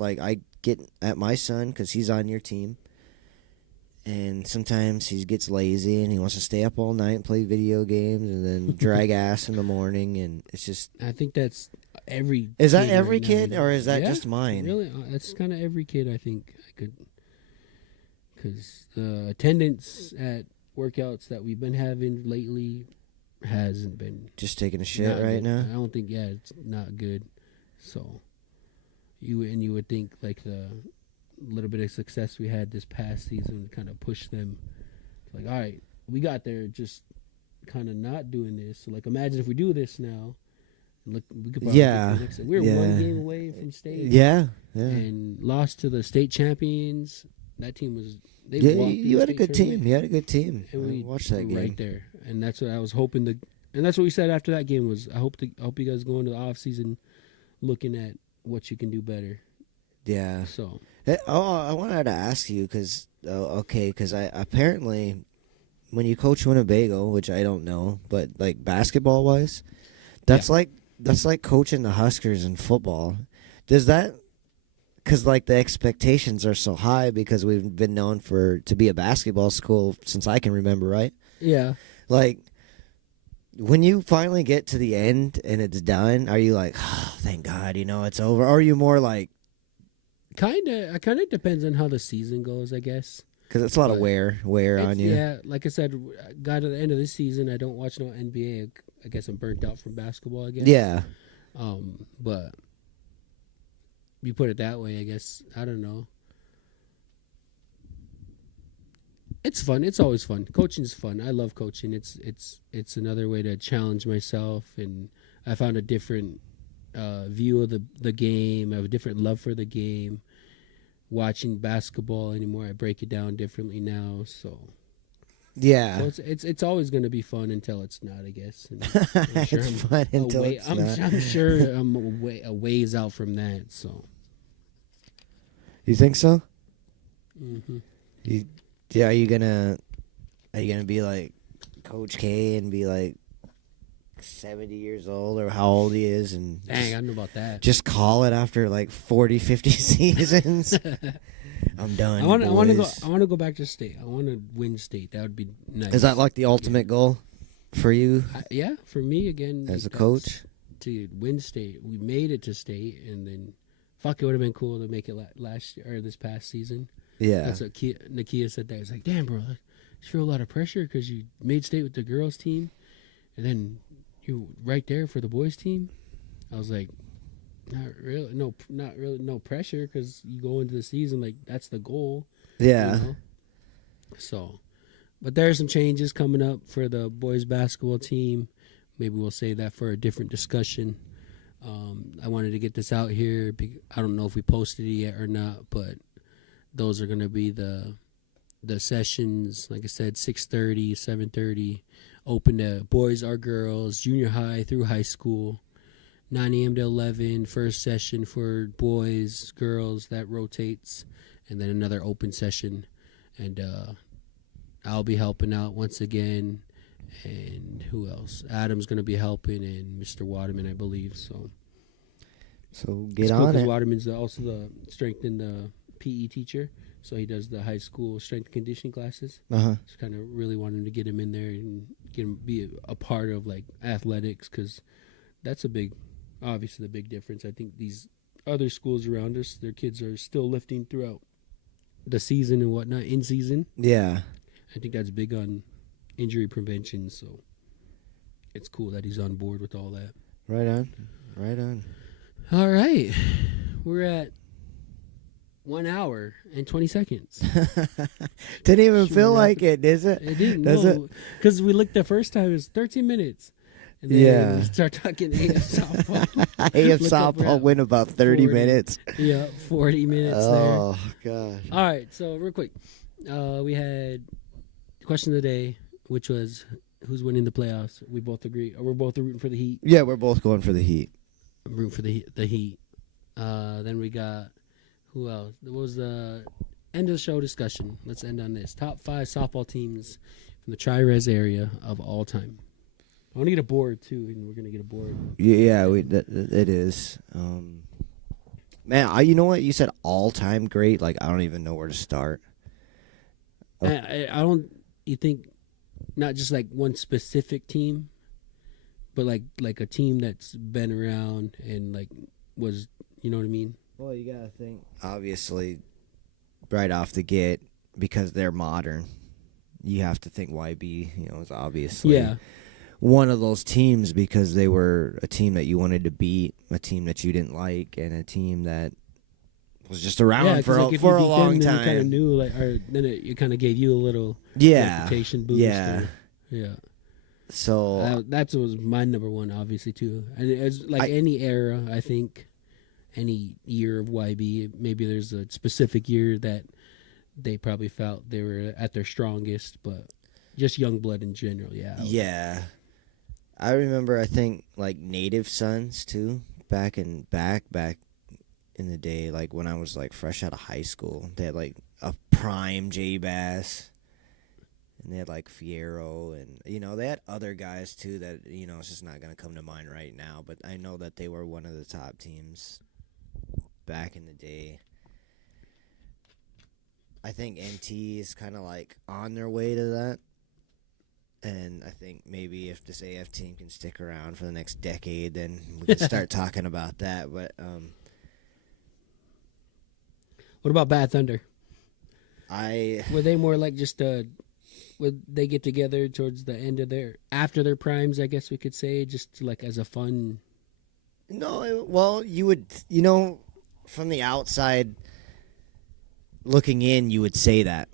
like I get at my son because he's on your team, and sometimes he gets lazy and he wants to stay up all night and play video games and then drag ass in the morning, and it's just. I think that's every. Is that kid every right now, kid, you know? or is that Yeah, just mine? Really, that's kind of every kid. I think I could, because the attendance at workouts that we've been having lately hasn't been Just taking a shit not right good. now. I don't think. Yeah, it's not good. So, you would think like the little bit of success we had this past season would kind of push them. Like, all right, we got there, just kind of not doing this. So, like, imagine if we do this now. Look, we could probably Yeah, get the next. We were yeah. one game away from state. Yeah, yeah. And lost to the state champions. That team was. They Yeah, walked through you the had a state good team. tournament, You had a good team. and I we watched that were game. right there. And that's what I was hoping to. And that's what we said after that game was. I hope you guys go into the off season, looking at what you can do better. Yeah. So I wanted to ask you because I apparently when you coach Winnebago, which I don't know, but like basketball wise, that's like coaching the Huskers in football. Does that? Because like the expectations are so high because we've been known to be a basketball school since I can remember, right? yeah, Like when you finally get to the end and it's done, are you like, oh, thank God, it's over? Or are you more like, kind of depends on how the season goes, I guess. because it's a lot of But wear on you. Yeah, like I said, got to the end of this season. I don't watch no NBA. I guess I'm burnt out from basketball. I guess. Yeah. But you put it that way, I guess. I don't know. It's fun. It's always fun. Coaching's fun. I love coaching. It's another way to challenge myself, and I found a different view of the game. I have a different love for the game. Watching basketball anymore, I break it down differently now. So Yeah. So it's always going to be fun until it's not, I guess. And It's fun until it's not. I'm sure I'm a ways out from that. So. You think so? Mm-hmm. Are you gonna be like Coach K and be like 70 years old or how old he is and Dang, I don't know about that. just call it after like 40, 50 seasons? I'm done. I want to boys. go back to state. I want to win state. That would be nice. Is that like the ultimate goal for you yeah, for me again as a that's coach? to win state. We made it to state, and then fuck, it would have been cool to make it last year or this past season. Yeah. That's what Nakia said. That it's like, damn, bro, I just feel a lot of pressure because you made state with the girls team, and then you right there for the boys team. I was like, not really, no pressure because you go into the season like that's the goal. Yeah. You know? So, but there are some changes coming up for the boys basketball team. Maybe we'll save that for a different discussion. I wanted to get this out here. I don't know if we posted it yet or not, but those are going to be the sessions. Like I said, 6:30, 7:30, open to boys or girls, junior high through high school. 9 a.m. to 11, first session for boys, girls, that rotates, and then another open session. And I'll be helping out once again. And who else? Adam's going to be helping, and Mr. Waterman, I believe. So Get it's cool on because it. Waterman's also the strength and the PE teacher. So he does the high school strength and conditioning classes. Uh-huh. Just kind of really wanting to get him in there and get him be a part of like athletics, because that's obviously the big difference. I think these other schools around us, their kids are still lifting throughout the season and whatnot, in season. Yeah. I think that's big on injury prevention. So it's cool that he's on board with all that. Right on. Right on. All right, we're at 1 hour and 20 seconds. Didn't even Should feel we wrap like it, is it? It didn't. Does it? Because we looked the first time, it was 13 minutes. And then Yeah. we start talking AF softball. AF Look up softball around went about 30 40. minutes. Yeah, 40 minutes there. Oh, gosh. All right, so real quick, we had question of the day, which was who's winning the playoffs. We both agree. We're both rooting for the Heat. Yeah, we're both going for the Heat. I'm rooting for the Heat. Then we got who else? What was the end of the show discussion? Let's end on this. Top 5 softball teams from the Tri-Res area of all time. I want to get a board too, and we're gonna get a board. Yeah, it is. Man, you know what? You said all-time great. Like, I don't even know where to start. Oh. I don't. You think not just like one specific team, but like a team that's been around and like was, you know what I mean? Well, you gotta think. Obviously, right off the get, because they're modern, you have to think YB. You know, is obviously one of those teams because they were a team that you wanted to beat, a team that you didn't like, and a team that was just around for like, a long time. You kind of knew, like, or then it kind of gave you a little reputation boost. Yeah. So that was my number one, obviously too. And it's like any era, I think, any year of YB, maybe there's a specific year that they probably felt they were at their strongest, but just young blood in general, yeah. Yeah. I remember, I think, like, Native Sons, too, back in the day, like, when I was, like, fresh out of high school. They had, like, a prime J-Bass, and they had, like, Fierro, and, you know, they had other guys, too, that, you know, it's just not going to come to mind right now, but I know that they were one of the top teams back in the day. I think NT is kind of, like, on their way to that. And I think maybe if this AF team can stick around for the next decade, then we can start talking about that. But what about Bad Thunder? Were Were they more like just would they get together towards the end of after their primes? I guess we could say, just like as a fun. No, well, you would, you know, from the outside looking in, you would say that.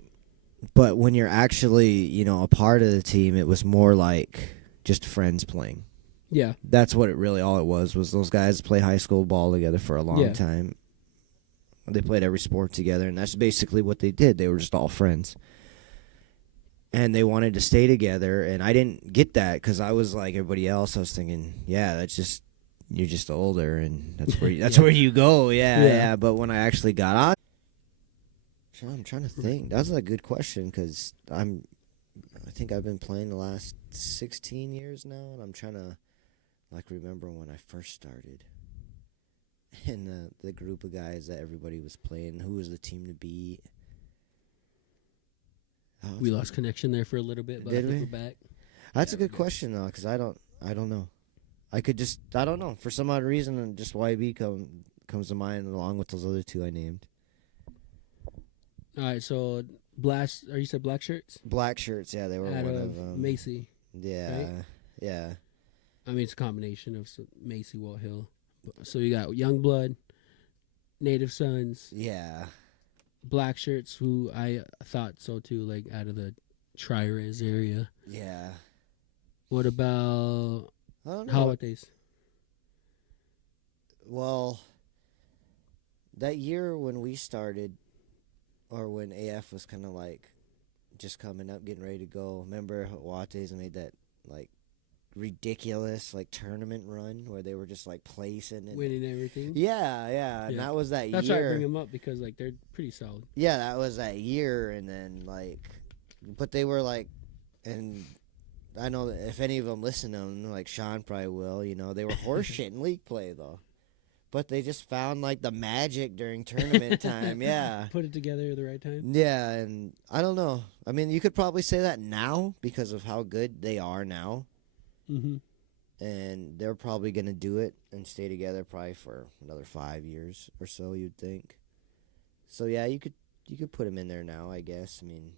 But when you're actually, you know, a part of the team, it was more like just friends playing. Yeah. That's what all it was those guys play high school ball together for a long time. They played every sport together, and that's basically what they did. They were just all friends. And they wanted to stay together, and I didn't get that because I was like everybody else. I was thinking, yeah, that's just, you're just older, and that's where where you go. Yeah. But when I actually got on, I'm trying to think. That's a good question because I think I've been playing the last 16 years now, and I'm trying to like remember when I first started. And the group of guys that everybody was playing, who was the team to beat. We lost connection there for a little bit, but I think we're back. That's a good question though, because I don't know. I don't know. For some odd reason, just YB comes to mind along with those other two I named. All right, so you said Black Shirts? Black Shirts, yeah, they were out one of Macy. Yeah, right? yeah. I mean, it's a combination of Macy, Walt Hill. So you got Youngblood, Native Sons, yeah, Black Shirts, who I thought so too, like out of the Tri-Res area. Yeah. What about Holidays? Well, that year when we started, or when AF was kind of like just coming up, getting ready to go. Remember Wates made that like ridiculous like tournament run where they were just like placing and winning everything. Yeah. And that was that year. That's why I bring them up because like they're pretty solid. Yeah, that was that year, and then like, but they were like, and I know that if any of them listen to them, like Sean probably will. You know, they were horseshit in league play though. But they just found, like, the magic during tournament time, yeah. Put it together at the right time? Yeah, and I don't know. I mean, you could probably say that now because of how good they are now. Mm-hmm. And they're probably going to do it and stay together probably for another 5 years or so, you'd think. So, yeah, you could put them in there now, I guess. I mean,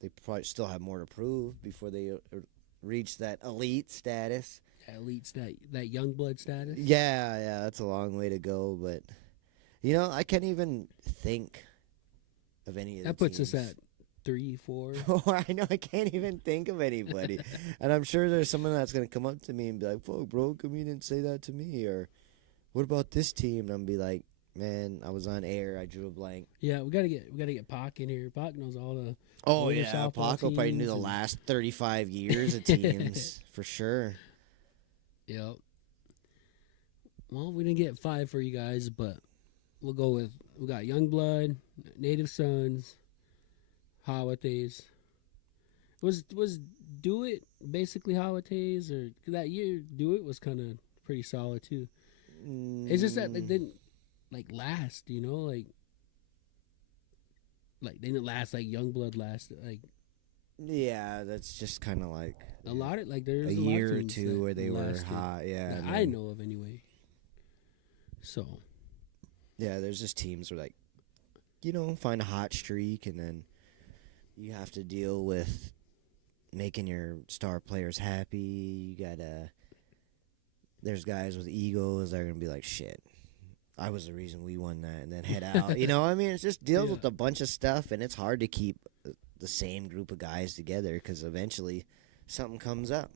they probably still have more to prove before they reach that elite status. Elite's that young blood status. Yeah, that's a long way to go, but I can't even think of any of the That puts teams. us at 3, 4. Oh, I know. I can't even think of anybody. And I'm sure there's someone that's going to come up to me and be like, fuck, bro, come you didn't say that to me? Or, what about this team? And I'm going to be like, man, I was on air. I drew a blank. Yeah, we gotta get Pac in here. Pac knows all the. Oh, older yeah. softball Paco probably knew teams the and- last 35 years of teams, for sure. Yep. Well, we didn't get 5 for you guys, but we'll go with we got Youngblood, Native Sons, Hawates. Was Do It basically Hawates, or 'cause that year Do It was kind of pretty solid too. It's just that they didn't last, like they didn't last like Youngblood lasted. Like Yeah, that's just kind of like a lot of there's a lot of year or teams two that where they were lasted, hot. Yeah, that I know of anyway. So Yeah, there's just teams where find a hot streak, and then you have to deal with making your star players happy. There's guys with egos that are gonna be like, shit, I was the reason we won that, and then head out. I mean, it's just deals Yeah. with a bunch of stuff, and it's hard to keep the same group of guys together because eventually something comes up.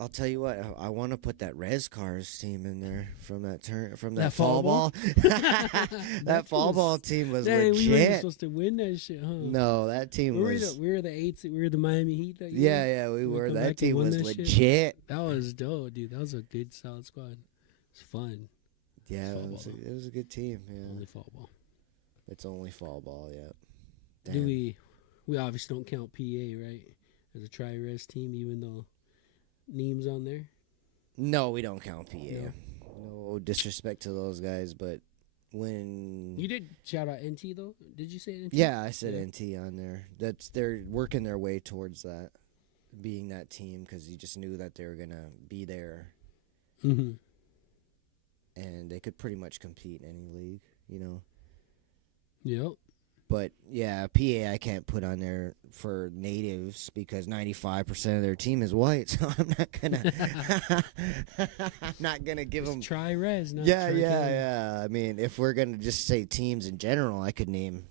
I'll tell you what, I want to put that Res Cars team in there from that That fall fall ball. ball? That fall ball team was dang, we weren't legit. supposed to win that shit, huh? No, that team we were was. we were the eights. We were the Miami Heat that year. Yeah, we We were. come That back and team won was that shit. legit. That was dope, dude. That was a good solid squad. It's fun. Yeah, fall it was a good team. Yeah, Only fall ball. it's only fall ball. Yeah. Do Damn. we obviously don't count PA, right? As a tri-res team, even though Neem's on there. No, we don't count PA. No. No disrespect to those guys, but when You did shout out NT though. Did you say NT? yeah, I said Yeah. NT on there. They're working their way towards that, being that team, because you just knew that they were gonna be there, Mm-hmm. and they could pretty much compete in any league, Yep. But yeah, PA I can't put on there for natives because 95% of their team is white, so I'm not gonna give them. Tri-res, not Yeah. tri-cam. I mean, if we're gonna just say teams in general, I could name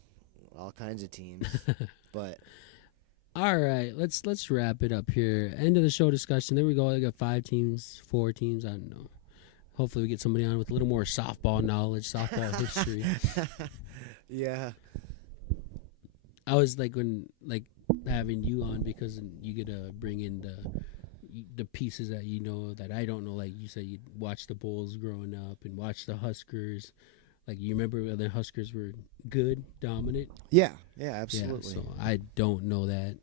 all kinds of teams, but All right, let's wrap it up here. End of the show discussion. There we go. I got 5 teams, 4 teams. I don't know. Hopefully, we get somebody on with a little more softball knowledge, softball history. yeah. I was having you on because you get to bring in the pieces that that I don't know. Like you said, you watch the Bulls growing up and watch the Huskers. Like you remember when the Huskers were good, dominant. Yeah, absolutely. Yeah, so I don't know that.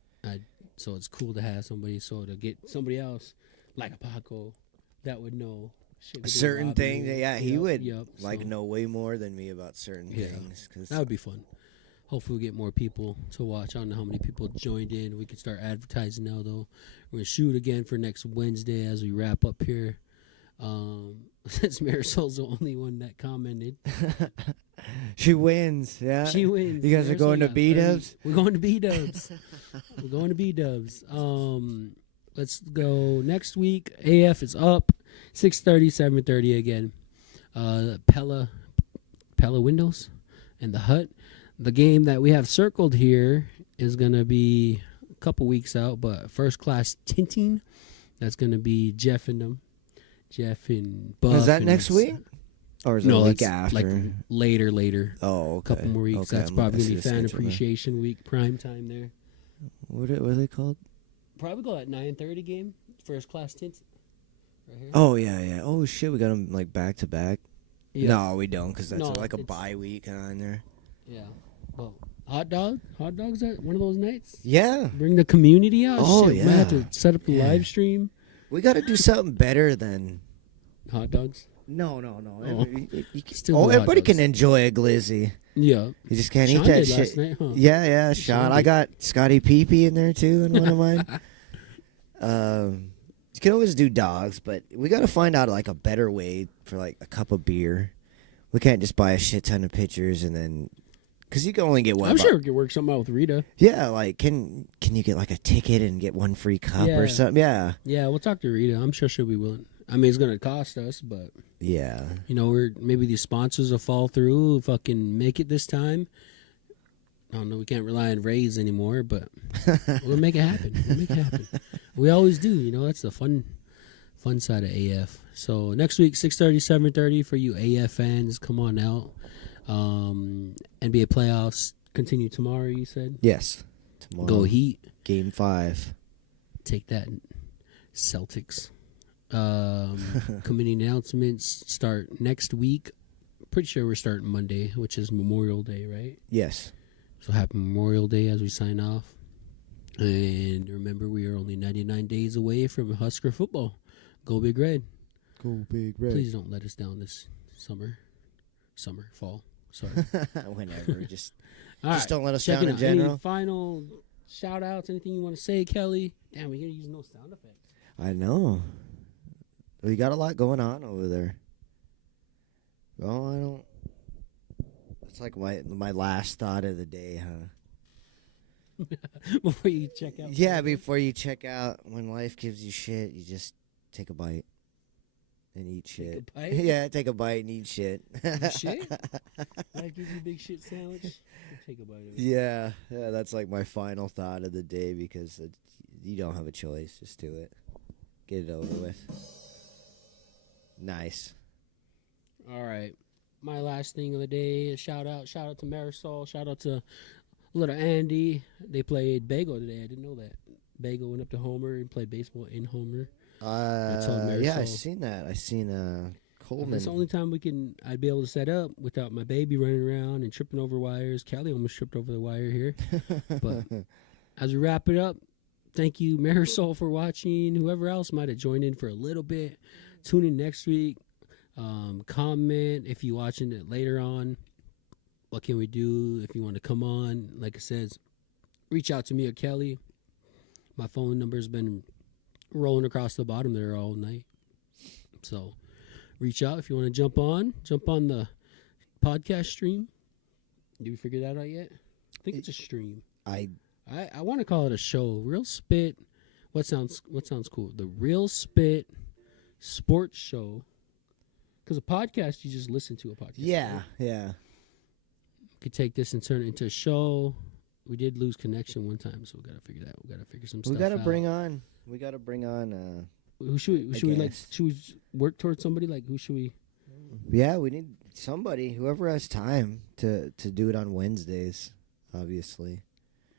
So it's cool to have somebody. So to get somebody else like a Paco that would know shit, Certain things, yeah, he would Yep, so know way more than me about certain Yeah. things. Cause that would be fun. Hopefully, we get more people to watch. I don't know how many people joined in. We can start advertising now, though. We're gonna shoot again for next Wednesday as we wrap up here. Since Marisol's the only one that commented, she wins. Yeah, she wins. You guys are Marisol going to got B-dubs? 30. We're going to B-dubs. We're going to B-dubs. Let's go next week. AF is up 6:30, 7:30 again. Pella Windows and the Hut. The game that we have circled here is going to be a couple weeks out, but First Class Tinting. That's going to be Jeff and them. Jeff and Buff. Is that and next week? Or is it No, a week that's after? like later. Oh, A okay. couple more weeks. Okay, That's I'm probably looking going to at be the Fan schedule there. Appreciation Week, prime time there. What are they called? Probably go at 9:30 game. First Class Tinting. Right here. Oh, yeah. Oh, shit, we got them like back to back. Yeah. No, we don't, because that's No, like a it's- bye week on there. Yeah. Well, hot dogs at one of those nights. Yeah. Bring the community out. Oh, Shit, we might have yeah. to set up a Yeah. live stream. We got to do something better than. Hot dogs. No. Oh. Still Oh, do hot everybody dogs. can enjoy a glizzy. Yeah. You just can't Sean eat that did shit. last night, huh? Yeah, Sean. I got Scotty Peepee in there too in one of mine. You can always do dogs, but we got to find out like a better way for like a cup of beer. We can't just buy a shit ton of pitchers and then Because you can only get one. I'm sure we could work something out with Rita. Yeah, like can you get like a ticket and get one free cup Yeah. or something? Yeah. Yeah, we'll talk to Rita. I'm sure she'll be willing. I mean, it's gonna cost us, but Yeah. maybe these sponsors will fall through. Fucking make it this time. I don't know. We can't rely on Rays anymore, but we'll make it happen. We'll make it happen. We always do. That's the fun side of AF. So next week, 6:30, 7:30 for you AF fans. Come on out. NBA playoffs continue tomorrow. You said Yes. Tomorrow. go Heat. Game 5. Take that, Celtics. Committee announcements start next week. Pretty sure we're starting Monday, which is Memorial Day, right? Yes. So happy Memorial Day as we sign off. And remember, we are only 99 days away from Husker football. Go Big Red. Go Big Red. Please don't let us down this summer, fall. Sorry. Whenever. Just All right. don't let us Check down it in out. general. Any final shout outs? Anything you want to say, Kelly? Damn, we gotta use no sound effects. I know. We got a lot going on over there. Well, I don't. It's like my last thought of the day, huh? Before you check out. Yeah, before you check out, when life gives you shit, you just take a bite and eat shit. Take a bite? Yeah, take a bite and eat shit. Shit? Life gives you a big shit sandwich. Take a bite of it. Yeah, that's like my final thought of the day because you don't have a choice. Just do it. Get it over with. Nice. All right. My last thing of the day is shout out to Marisol, shout out to little Andy. They played Bagel today. I didn't know that. Bagel went up to Homer and played baseball in Homer. Yeah, I Marisol. seen that. I seen Coleman. It's the only time I'd be able to set up without my baby running around and tripping over wires. Kelly almost tripped over the wire here. But as we wrap it up, thank you, Marisol, for watching. Whoever else might have joined in for a little bit, tune in next week. Comment if you're watching it later on. What can we do if you want to come on? Like I said, reach out to me or Kelly. My phone number's been rolling across the bottom there all night. So reach out if you want to jump on the podcast stream. Did we figure that out yet? I think it's a stream. I want to call it a show. Real Spit. What sounds cool? The Real Spit Sports Show. Because a podcast, you just listen to a podcast. Yeah, right? yeah. Could take this and turn it into a show. We did lose connection one time, so we gotta figure that. We gotta figure some stuff out. We gotta bring on. Who should we? Should we work towards somebody? Like who should we? Yeah, we need somebody. Whoever has time to do it on Wednesdays. Obviously.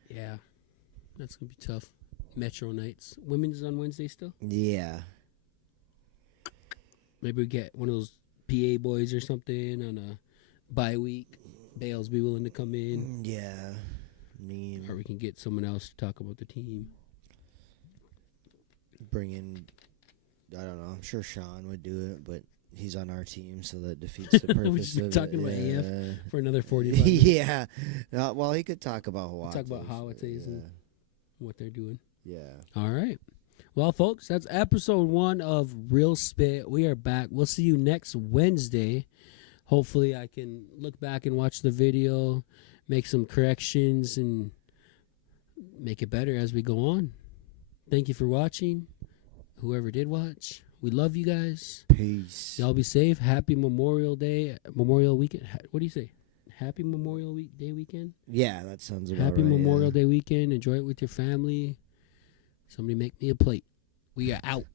Yeah, that's gonna be tough. Metro nights. Women's on Wednesday still. Yeah. Maybe we get one of those PA boys or something on a bye week. Bales be willing to come in. Yeah. Or we can get someone else to talk about the team. Bring in, I don't know. I'm sure Sean would do it, but he's on our team, so that defeats the purpose We just been of talking it. about AF for another 45 minutes. Yeah. Well, he could talk about Hawaii. Talk about Hawaii and what they're doing. Yeah. All right. Well, folks, that's episode 1 of Real Spit. We are back. We'll see you next Wednesday. Hopefully, I can look back and watch the video, make some corrections, and make it better as we go on. Thank you for watching. Whoever did watch, we love you guys. Peace. Y'all be safe. Happy Memorial Day, Memorial Weekend. What do you say? Happy Memorial Day weekend? Yeah, that sounds about Happy right. Memorial Day weekend. Enjoy it with your family. Somebody make me a plate. We are out.